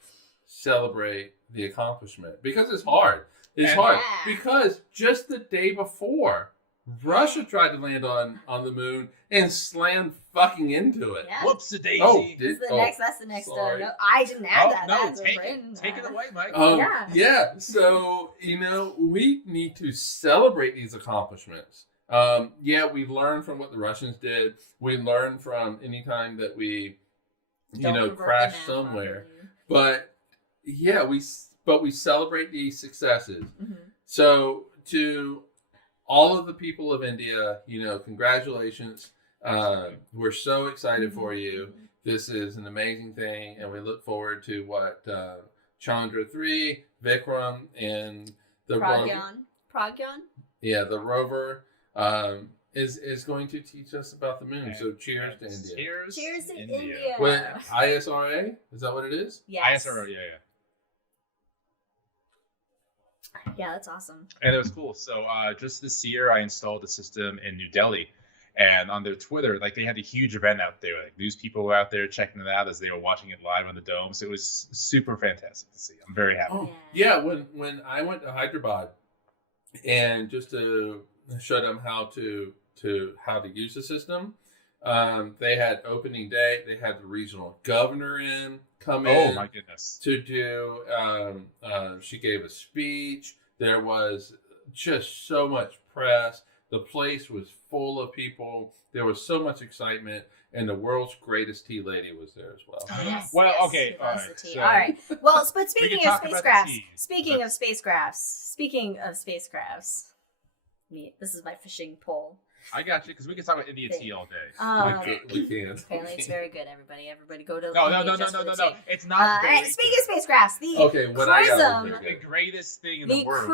celebrate the accomplishment, because it's hard. It's hard because just the day before, Russia tried to land on the moon and slammed fucking into it. Yeah. Whoops, a daisy. That's the next. No, I didn't add that. No, take it away, Mike. So we need to celebrate these accomplishments. We learn from what the Russians did. We learn from any time that we, crash somewhere. But we celebrate these successes. So to all of the people of India, congratulations. We're so excited for you. This is an amazing thing, and we look forward to what Chandra 3, Vikram, and the Pragyan. Yeah, the rover is going to teach us about the moon. So cheers to India. Cheers to India. With ISRA? Is that what it is? Yes. ISRA, yeah. Yeah, that's awesome. And it was cool. So just this year, I installed the system in New Delhi. And on their Twitter, they had a huge event out there. News people were out there checking it out as they were watching it live on the dome. So it was super fantastic to see. I'm very happy. Oh, yeah. When I went to Hyderabad, and just to show them how to use the system, they had opening day. They had the regional governor come in. Oh my goodness! To do. She gave a speech. There was just so much press. The place was full of people. There was so much excitement, and the world's greatest tea lady was there as well. Oh, yes. Well, yes, okay, all right. So, all right. Well, but speaking of spacecrafts, this is my fishing pole. I got you, because we can talk about India tea all day. We can. Apparently, it's very good. Everybody go to. No. It's not. Speaking of spacecrafts, the greatest thing in the world.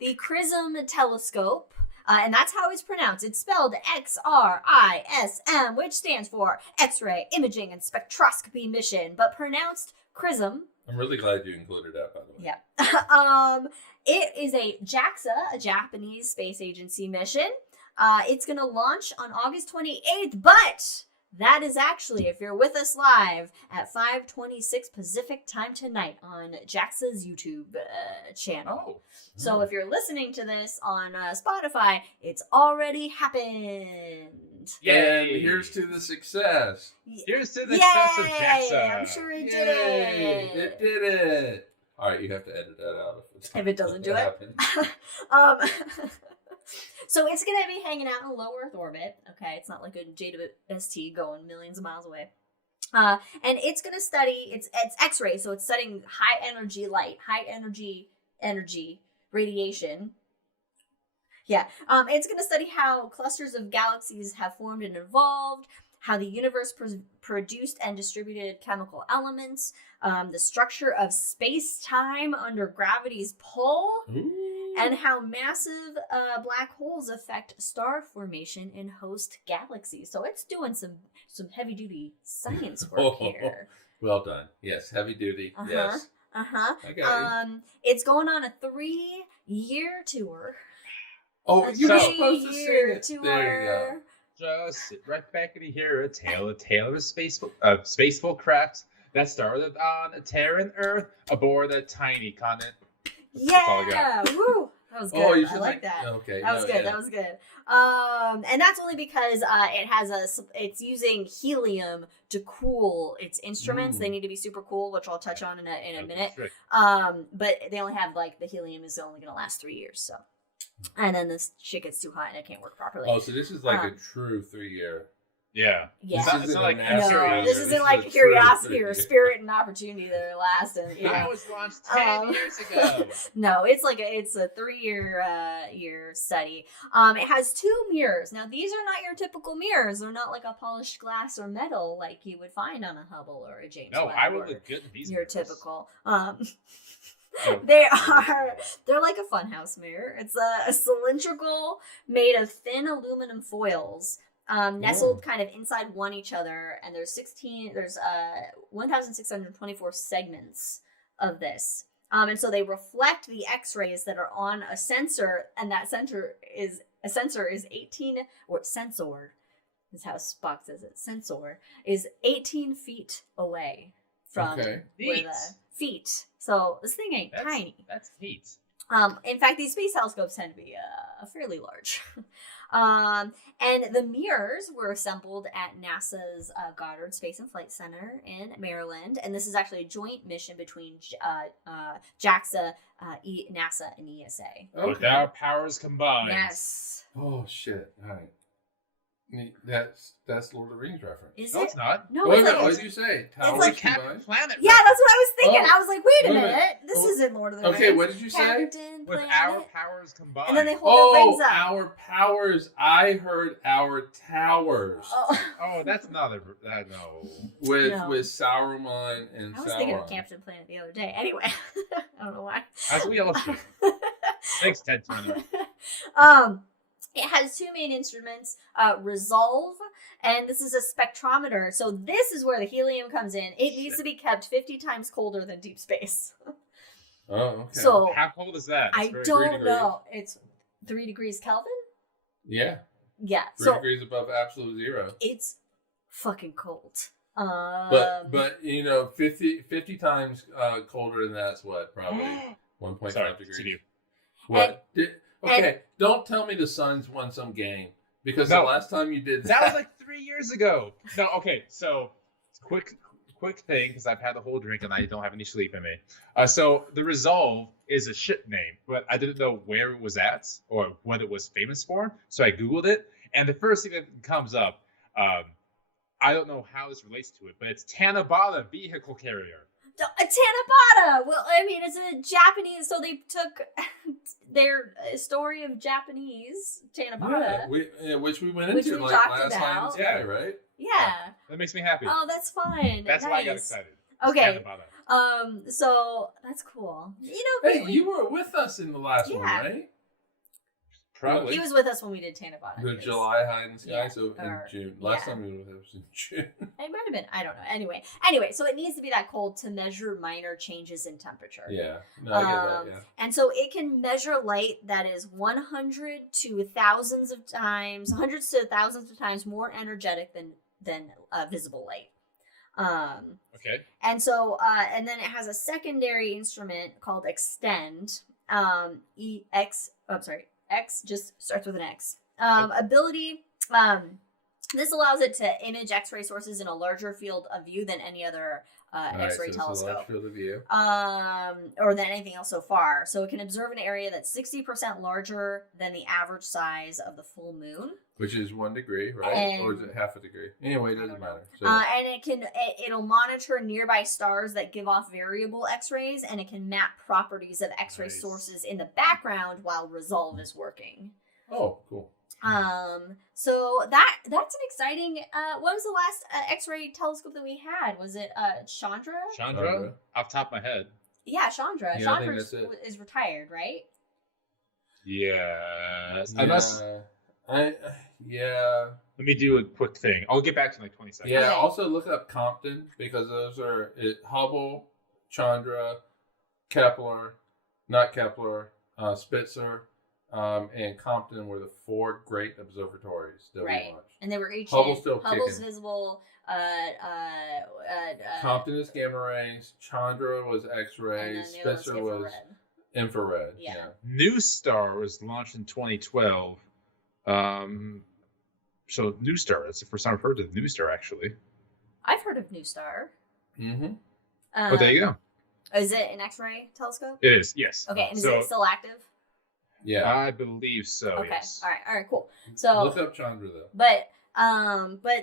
The XRISM telescope. And that's how it's pronounced. It's spelled XRISM, which stands for X-ray Imaging and Spectroscopy Mission, but pronounced XRISM. I'm really glad you included that, by the way. Yeah. It is a JAXA, a Japanese space agency mission. It's going to launch on August 28th, but that is actually, if you're with us live, at 5:26 Pacific time tonight on JAXA's YouTube channel. Oh. So if you're listening to this on Spotify, it's already happened. Yay! And here's to the success. Here's to the success of JAXA. I'm sure it did it. It did it. All right, you have to edit that out if it doesn't do it. So it's going to be hanging out in a low Earth orbit. Okay, it's not like a JWST going millions of miles away. And it's going to study, it's X-ray, so it's studying high energy light, high energy radiation. Yeah, it's going to study how clusters of galaxies have formed and evolved, how the universe produced and distributed chemical elements, the structure of space-time under gravity's pull, and how massive black holes affect star formation in host galaxies. So it's doing some heavy-duty science work here. Well done. Yes, heavy duty. Uh-huh. Yes. Okay. It's going on a 3-year tour. Oh, you were supposed to sing it. Tour. There you go. Just sit right back and hear a tale of spaceful craft that started on a Terran Earth aboard a tiny continent. Yeah, woo! That was good. Oh, you I should like that. Okay, that was good. Yeah. That was good. And that's only because it's using helium to cool its instruments. They need to be super cool, which I'll touch on in a minute. But they only have the helium is only going to last 3 years, so. And then this shit gets too hot and it can't work properly. Oh, so this is like a true 3-year. Yeah. It's not like this isn't like curiosity or spirit and opportunity that are lasting. That was launched 10 years ago. No, it's a 3-year study. It has 2 mirrors. Now these are not your typical mirrors. They're not like a polished glass or metal like you would find on a Hubble or a James Webb. No, I would look good in these. Your mirrors. Typical. They're like a funhouse mirror. It's a cylindrical made of thin aluminum foils, nestled kind of inside each other, and there's 1,624 segments of this. And so they reflect the X-rays that are on a sensor, and that sensor is 18, or sensor is how Spock says it. Sensor is 18 feet away from where the feet. So this thing ain't tiny. That's neat. In fact, these space telescopes tend to be fairly large. And the mirrors were assembled at NASA's Goddard Space and Flight Center in Maryland. And this is actually a joint mission between JAXA, NASA, and ESA. Okay. With our powers combined. Yes. Oh, shit. All right. That's Lord of the Rings reference. Is No, it? it's not. No, What it's did you say? It's like Captain Planet. Yeah, that's what I was thinking. Oh. I was like, wait a Wait a minute. minute. This isn't Lord of the Rings. Okay, what did you say? Captain With Planet. our powers combined. And then they hold their rings up. Our powers. I heard our towers. Oh, that's not no. With No. Sauron and I was Sauron. thinking of Captain Planet the other day. Anyway, I don't know why. As we all should. Thanks, Ted Turner. It has 2 main instruments, Resolve, and this is a spectrometer. So this is where the helium comes in. It needs to be kept 50 times colder than deep space. Oh, okay. So How cold is that? I don't know. It's 3 degrees Kelvin? Yeah. Yeah. 3 degrees above absolute zero. It's fucking cold. But 50 times colder than that's what? Probably 1.5 degrees. What? Don't tell me the Suns won some game. Because the last time you did that was like 3 years ago. No, okay, so quick thing, because I've had the whole drink and I don't have any sleep in me. So the Resolve is a ship name, but I didn't know where it was at or what it was famous for. So I Googled it, and the first thing that comes up, I don't know how this relates to it, but it's Tanabata Vehicle Carrier. Tanabata! Well, I mean, it's a Japanese, so they took their story of Japanese Tanabata. Which we went Which into we like talked last about. time, yeah, right? Yeah. That makes me happy. Oh, that's fun. That's nice. why I got excited. Okay. Tanabata. So that's cool. Hey, you were with us in the last one, right? Probably. He was with us when we did Tanabata. The July hide and sky, Yeah, so in June. Last time we were with us was in June. It might have been. I don't know. Anyway, so it needs to be that cold to measure minor changes in temperature. Yeah. No, I get that, yeah. And so it can measure light that is 100 to thousands of times more energetic than visible light. Okay. And so, and then it has a secondary instrument called Extend. X just starts with an X. Ability. This allows it to image X-ray sources in a larger field of view than any other X-ray telescope. It's a large field of view. Or than anything else so far. So it can observe an area that's 60% larger than the average size of the full moon. Which is 1 degree, right? Or is it half a degree? Anyway, it doesn't matter. So. And it'll monitor nearby stars that give off variable X-rays, and it can map properties of X-ray sources in the background while Resolve is working. Oh, cool. So that's an exciting. What was the last X-ray telescope that we had? Was it Chandra? Chandra? Off the top of my head. Yeah, Chandra. Yeah, Chandra is retired, right? Yes. Yeah. Yeah. Let me do a quick thing. I'll get back to like 20 seconds. Yeah. Okay. Also look up Compton because those are Hubble, Chandra, Kepler, not Kepler, Spitzer, and Compton were the 4 great observatories that we watched. And they were ancient. Hubble's still Hubble's kicking. visible. Compton is gamma rays. Chandra was X-rays. Spitzer was infrared. Yeah. New Star was launched in 2012. So New Star, that's the first time I've heard of New Star, actually. I've heard of New Star. Mm-hmm. Oh, there you go. Is it an X-ray telescope? It is, yes. Okay, and is it still active? Yeah. I believe so, Okay. yes. All right, cool. So look up Chandra though. But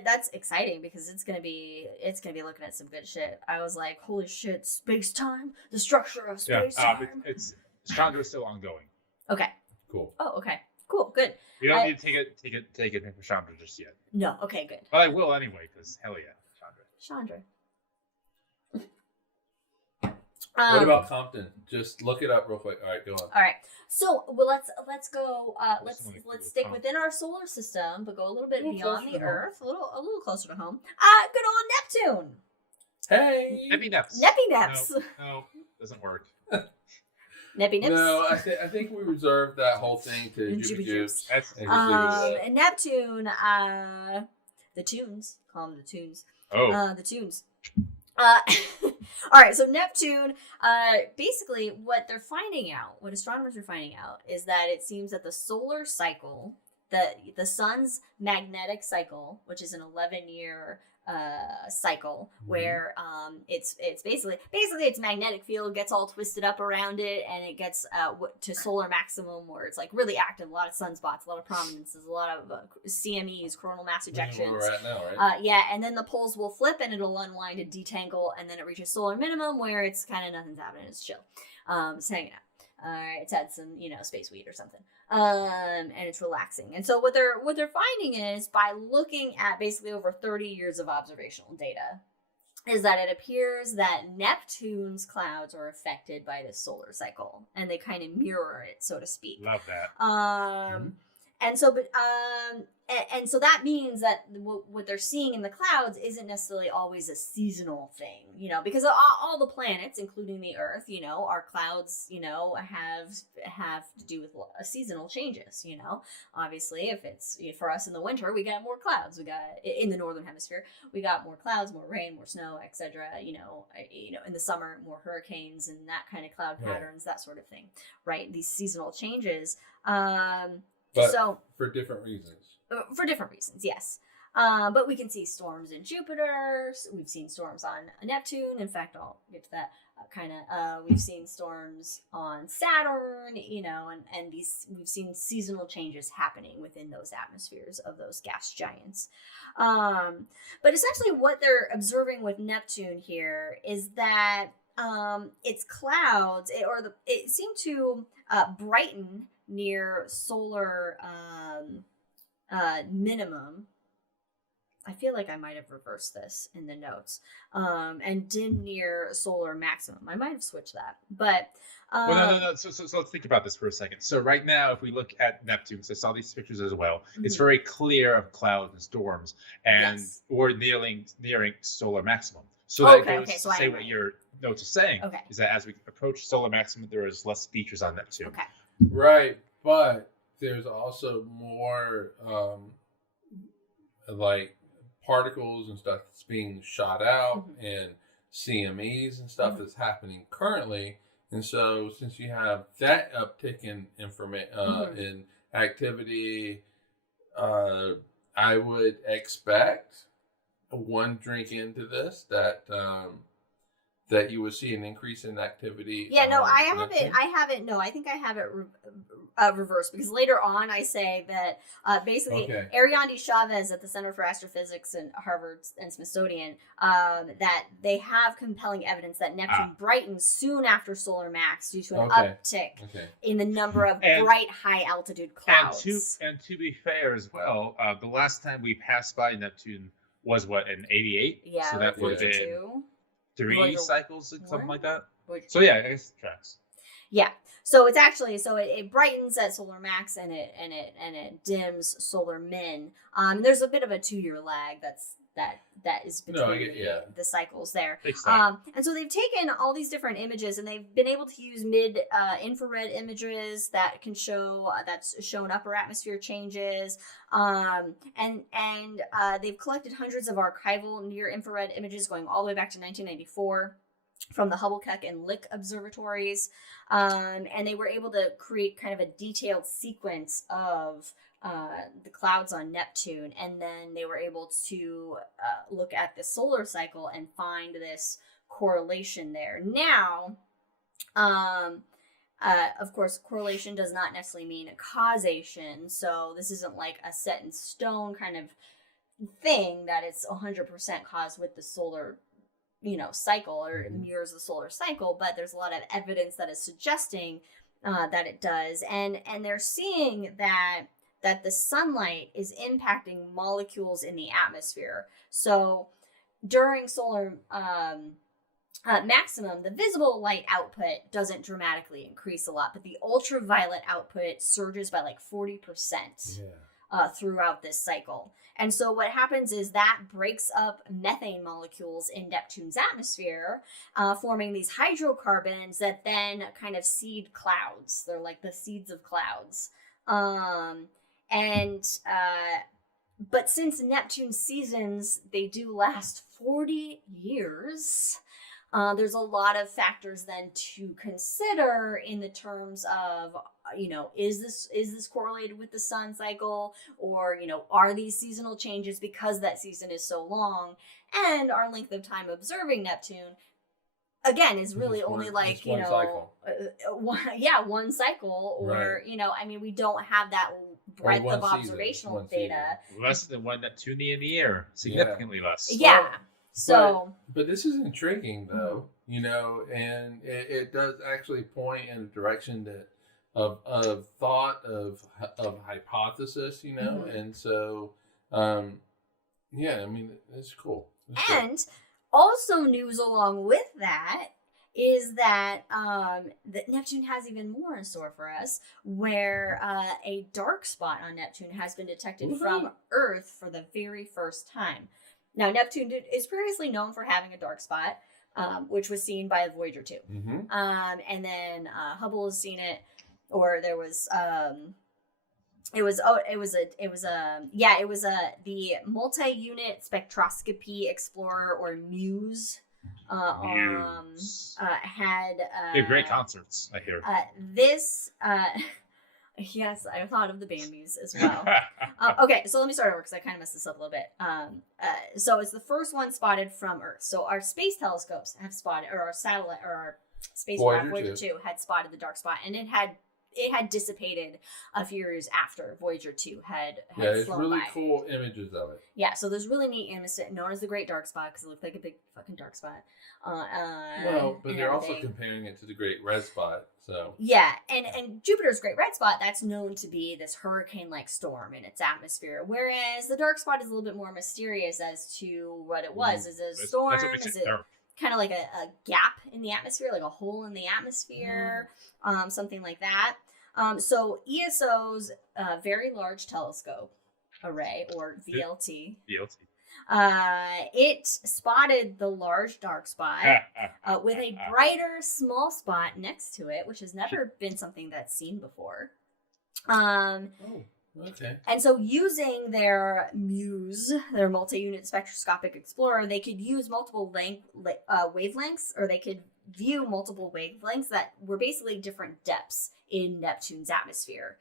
that's exciting because it's gonna be looking at some good shit. I was like, holy shit, space time, the structure of space time. It's Chandra is still ongoing. Okay. Cool. Oh, okay. Cool. Good. You don't need to take it for Chandra just yet. No. Okay. Good. But I will anyway, because hell yeah, Chandra. What about Compton? Just look it up real quick. All right, go on. All right. So let's go. Let's stick within our solar system, but go a little bit beyond the Earth, a little closer to home. Good old Neptune. Hey. Neppy Neps. No, doesn't work. Neppy Nips. No, I think we reserved that whole thing to Jupy Jupes. And Neptune, the tunes. Call them the tunes. Oh. The tunes. All right, so Neptune, basically what they're finding out, what astronomers are finding out, is that it seems that the solar cycle, the sun's magnetic cycle, which is an 11-year cycle, where it's basically its magnetic field gets all twisted up around it, and it gets to solar maximum, where it's like really active, a lot of sunspots, a lot of prominences, a lot of CMEs, coronal mass ejections. Where we're at now, right? Yeah, and then the poles will flip and it'll unwind and detangle, and then it reaches solar minimum, where it's kind of nothing's happening, it's chill, it's hanging out. It's had some, space weed or something. And it's relaxing. And so what they're finding is, by looking at basically over 30 years of observational data, is that it appears that Neptune's clouds are affected by this solar cycle, and they kind of mirror it, so to speak. Love that. And so that means that what they're seeing in the clouds isn't necessarily always a seasonal thing, because all the planets, including the Earth, our clouds, have to do with seasonal changes. Obviously, if for us in the winter, we got more clouds. We got in the northern hemisphere, we got more clouds, more rain, more snow, etc. In the summer, more hurricanes and that kind of cloud patterns, that sort of thing, right? These seasonal changes. But for different reasons. For different reasons, yes. But we can see storms in Jupiter. We've seen storms on Neptune. In fact, I'll get to that we've seen storms on Saturn, and we've seen seasonal changes happening within those atmospheres of those gas giants. But essentially what they're observing with Neptune here is that its clouds, it seemed to brighten near solar minimum. I feel like I might have reversed this in the notes. And dim near solar maximum. I might have switched that, but no. So let's think about this for a second. So right now, if we look at Neptune, because I saw these pictures as well, it's very clear of clouds and storms, and we're nearing solar maximum. So that goes to say what your notes are saying, is that as we approach solar maximum, there is less features on Neptune. Okay. Right, but there's also more like particles and stuff that's being shot out, and CMEs and stuff that's happening currently. And so since you have that uptick in in activity, I would expect one drink into this that you would see an increase in activity. Yeah, no, I haven't. No, I think I have it reversed, because later on I say that basically Ariandi Chavez at the Center for Astrophysics in Harvard and Smithsonian, that they have compelling evidence that Neptune brightens soon after solar max due to an uptick in the number of bright high altitude clouds. And to be fair as well, the last time we passed by Neptune was in 88? Yeah, so that would have been 3 cycles, something like that. So yeah, I guess it tracks. Yeah. So it's actually it brightens at solar max and it dims solar min. There's a bit of a 2-year lag that is between the cycles there. And so they've taken all these different images and they've been able to use mid infrared images that can show that's shown upper atmosphere changes. And they've collected hundreds of archival near infrared images going all the way back to 1994. From the Hubble, Keck, and Lick observatories. And they were able to create kind of a detailed sequence of the clouds on Neptune. And then they were able to look at the solar cycle and find this correlation there. Now, of course, correlation does not necessarily mean causation. So this isn't like a set in stone kind of thing that it's 100% caused with the solar cycle or mirrors the solar cycle, but there's a lot of evidence that is suggesting that it does, and they're seeing that the sunlight is impacting molecules in the atmosphere. So during solar maximum, the visible light output doesn't dramatically increase a lot, but the ultraviolet output surges by like 40%. Throughout this cycle. And so what happens is that breaks up methane molecules in Neptune's atmosphere, forming these hydrocarbons that then kind of seed clouds. They're like the seeds of clouds. But since Neptune's seasons, they do last 40 years, there's a lot of factors then to consider in the terms of, is this correlated with the sun cycle, or, are these seasonal changes because that season is so long, and our length of time observing Neptune, again, is really only like, one cycle. One cycle, or, right. We don't have that breadth of observational data. Less than one Neptunian year, significantly less. Yeah. But this is intriguing, though, and it does actually point in a direction that of thought of hypothesis, and so it's cool. It's cool. Also news along with that is that that Neptune has even more in store for us, where a dark spot on Neptune has been detected from Earth for the very first time. Now, Neptune is previously known for having a dark spot, which was seen by Voyager 2. Mm-hmm. And then Hubble has seen it, or there was the multi-unit spectroscopy explorer, or MUSE. Had they're great concerts, I hear. Yes, I thought of the band MUSE as well. Okay, so let me start over because I kind of messed this up a little bit. So it's the first one spotted from Earth. So our space telescopes have spotted, or our satellite, or our spacecraft Voyager 2 had spotted the dark spot, and it had dissipated a few years after Voyager 2 had there's flown really by. cool images of it. Yeah, so there's really neat images known as the Great Dark Spot because it looked like a big fucking dark spot. But they're also comparing it to the Great Red Spot. So yeah, and Jupiter's Great Red Spot, that's known to be this hurricane-like storm in its atmosphere, whereas the dark spot is a little bit more mysterious as to what it was. Is it a storm? Is it kind of like a gap in the atmosphere, like a hole in the atmosphere, something like that? So ESO's Very Large Telescope Array, or VLT. It spotted the large dark spot with a brighter small spot next to it, which has never been something that's seen before. Okay. And so using their MUSE, their multi-unit spectroscopic explorer, they could use multiple wavelengths, or they could view multiple wavelengths that were basically different depths in Neptune's atmosphere.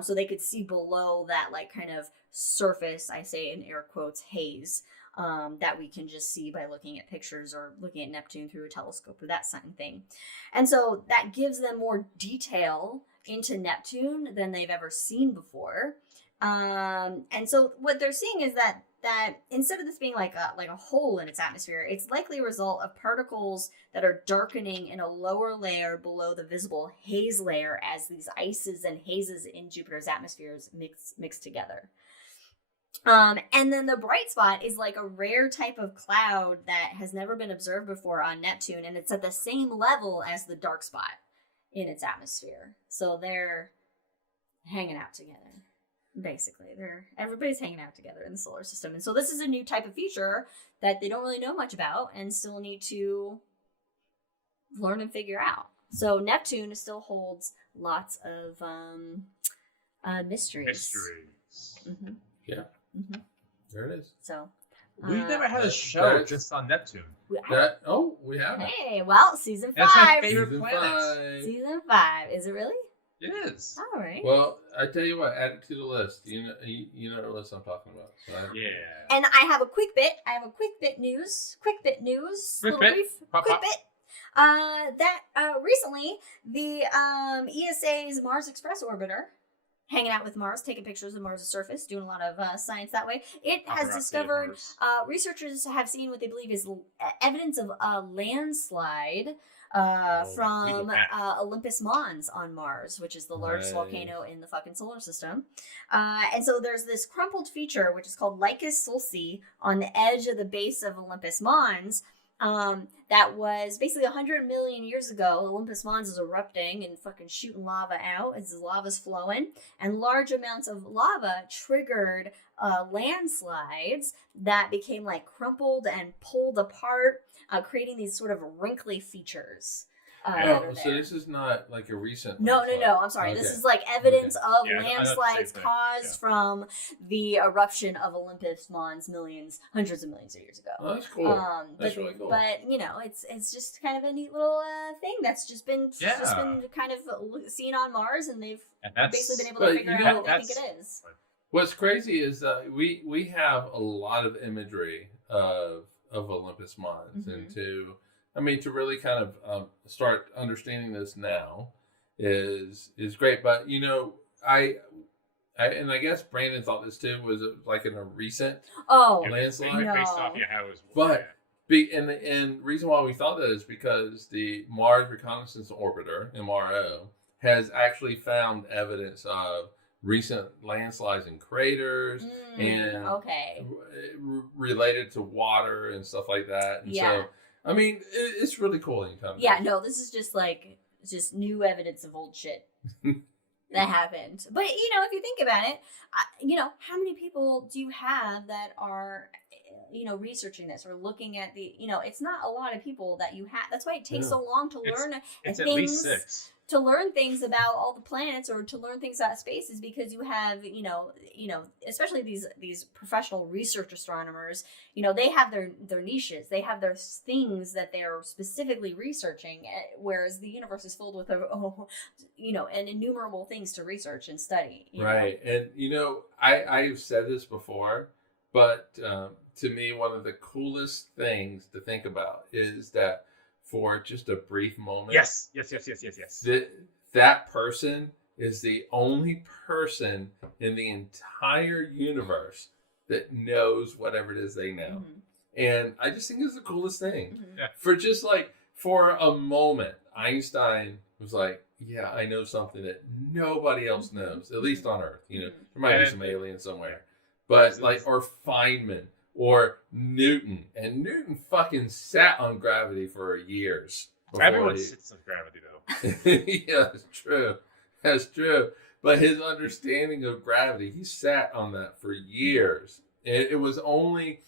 So they could see below that like kind of surface, I say in air quotes, haze, that we can just see by looking at pictures or looking at Neptune through a telescope or that kind of thing. And so that gives them more detail into Neptune than they've ever seen before. And so what they're seeing is that instead of this being like a hole in its atmosphere, it's likely a result of particles that are darkening in a lower layer below the visible haze layer as these ices and hazes in Jupiter's atmospheres mix together. And then the bright spot is like a rare type of cloud that has never been observed before on Neptune, and it's at the same level as the dark spot in its atmosphere. So they're hanging out together. Basically, everybody's hanging out together in the solar system. And so this is a new type of feature that they don't really know much about and still need to learn and figure out. So Neptune still holds lots of mysteries. Mm-hmm. Yeah. Mm-hmm. There it is. So we've never had a show just on Neptune. We have. Hey, well, season 5. That's my favorite Season planet. 5. Season 5. Is it really? It is. All right. Well, I tell you what, add it to the list. You know the list I'm talking about. So Yeah. And I have a quick bit. News. Quick bit. Brief. Pop, quick pop. bit. That recently the ESA's Mars Express orbiter, hanging out with Mars, taking pictures of Mars' surface, doing a lot of science that way. It has discovered, researchers have seen what they believe is evidence of a landslide from Olympus Mons on Mars, which is the largest volcano in the fucking solar system. And so there's this crumpled feature, which is called Lycus Solci, on the edge of the base of Olympus Mons. That was basically 100 million years ago. Olympus Mons is erupting and fucking shooting lava out as the lava's flowing, and large amounts of lava triggered landslides that became like crumpled and pulled apart, creating these sort of wrinkly features. So this is not like a recent. No. I'm sorry. Okay. This is like evidence of Yeah, landslides caused from the eruption of Olympus Mons hundreds of millions of years ago. Oh, that's cool. That's really cool. But it's just kind of a neat little thing that's just been kind of seen on Mars, and they've basically been able to figure out what they think it is. What's crazy is we have a lot of imagery of Olympus Mons, and to really kind of start understanding this now is great. But I guess Brandon thought this too, was like in a recent landslide. Based off how it was. But and reason why we thought that is because the Mars Reconnaissance Orbiter (MRO) has actually found evidence of recent landslides and craters and related to water and stuff like that. And so, I mean, it's really cool anytime. Yeah, no, this is just new evidence of old shit that happened. But, if you think about it, how many people do you have that are, researching this or looking at the, it's not a lot of people that you have. That's why it takes so long to learn it's things. At least 6. To learn things about all the planets or to learn things about space is because you have, especially these professional research astronomers, they have their niches, they have their things that they're specifically researching, whereas the universe is filled with, and innumerable things to research and study. Right. And, I've said this before, but to me, one of the coolest things to think about is that for just a brief moment. Yes. That person is the only person in the entire universe that knows whatever it is they know. And I just think it's the coolest thing. Yeah. For a moment, Einstein was like, yeah, I know something that nobody else knows, at least on Earth. There might be some alien somewhere. But or Feynman. Or Newton. And Newton fucking sat on gravity for years. Everyone sits on gravity, though. Yeah, that's true. But his understanding of gravity, he sat on that for years. It was only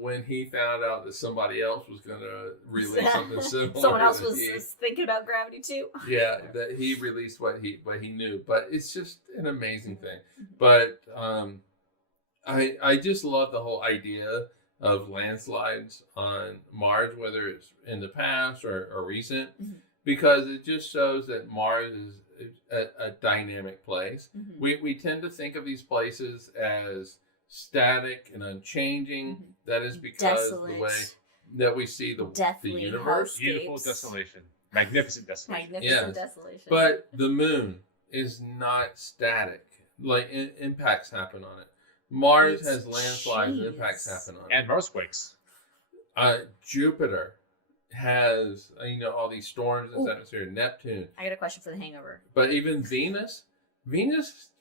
when he found out that somebody else was going to release something similar. Someone else was thinking about gravity, too. Yeah, that he released what he knew. But it's just an amazing thing. But I just love the whole idea of landslides on Mars, whether it's in the past or recent, because it just shows that Mars is a dynamic place. We tend to think of these places as static and unchanging. That is because of the way that we see the universe. Beautiful desolation. Magnificent desolation. Desolation. But the moon is not static. Like impacts happen on it. Mars has landslides and impacts happen on it. And earthquakes. Jupiter has, all these storms in its atmosphere. Neptune. I got a question for the hangover. But even Venus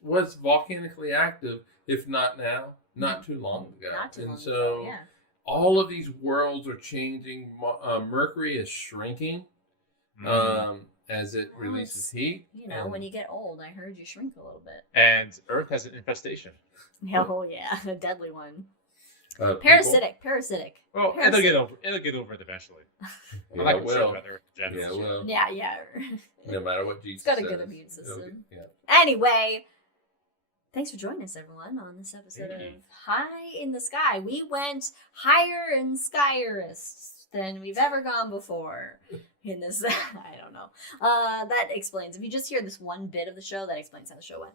was volcanically active, if not now, not too long ago. All of these worlds are changing. Mercury is shrinking. as it Well, releases it's, heat. You know, when you get old, I heard you shrink a little bit. And Earth has an infestation. Oh yeah, a deadly one. People- Parasitic. Well, Parasitic. it'll get over it eventually. Yeah, I'm not it concerned will. about Earth in general. Yeah, it will. Yeah. No matter what Jesus It's got a says, good immune it'll system. get- Anyway, thanks for joining us, everyone, on this episode of Hey. High in the Sky. We went higher and skyerest than we've ever gone before in this. I don't know. That explains. If you just hear this one bit of the show, that explains how the show went.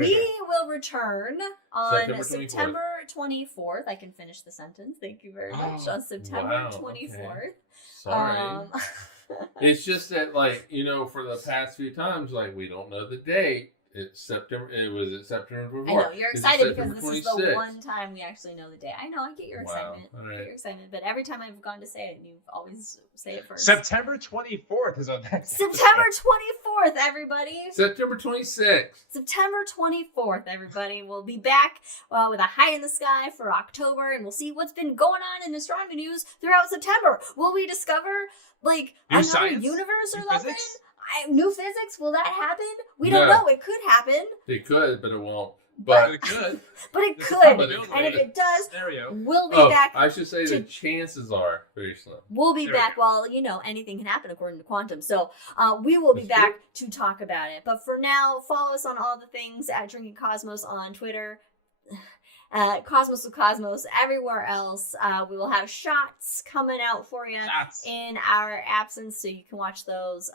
We will return on September 24th. I can finish the sentence. Thank you very much. On September 24th. Okay. Sorry. It's just that, like, you know, for the past few times, like, we don't know the date. It's September. Was it September 4th? I know you're excited because September this is the 26th? one time we actually know the day. I know, I get your excitement. All I right. get your excitement, but every time I've gone to say it, you always say it first. September 24th is on that. September 24th, everybody. September 26th. September 24th, everybody. We'll be back with a High in the Sky for October, and we'll see what's been going on in astronomy news throughout September. Will we discover, like, New another science? universe or New something? physics? New physics? Will that happen? We don't know. It could happen. It could, but it won't. But It could. But it There's a could. probability. And if it does, Scenario. we'll be back. I should say the chances are very slim. We'll be There we back. go. Well, you know, anything can happen according to quantum. So we will be That's back to talk about it. But for now, follow us on all the things at Drinking Cosmos on Twitter. Cosmos with Cosmos everywhere else. We will have shots coming out for you Shots. in our absence, so you can watch those.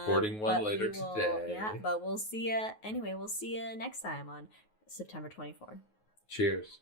Recording one but later we will- today. Yeah, but we'll see you anyway. We'll see you next time on September 24th. Cheers.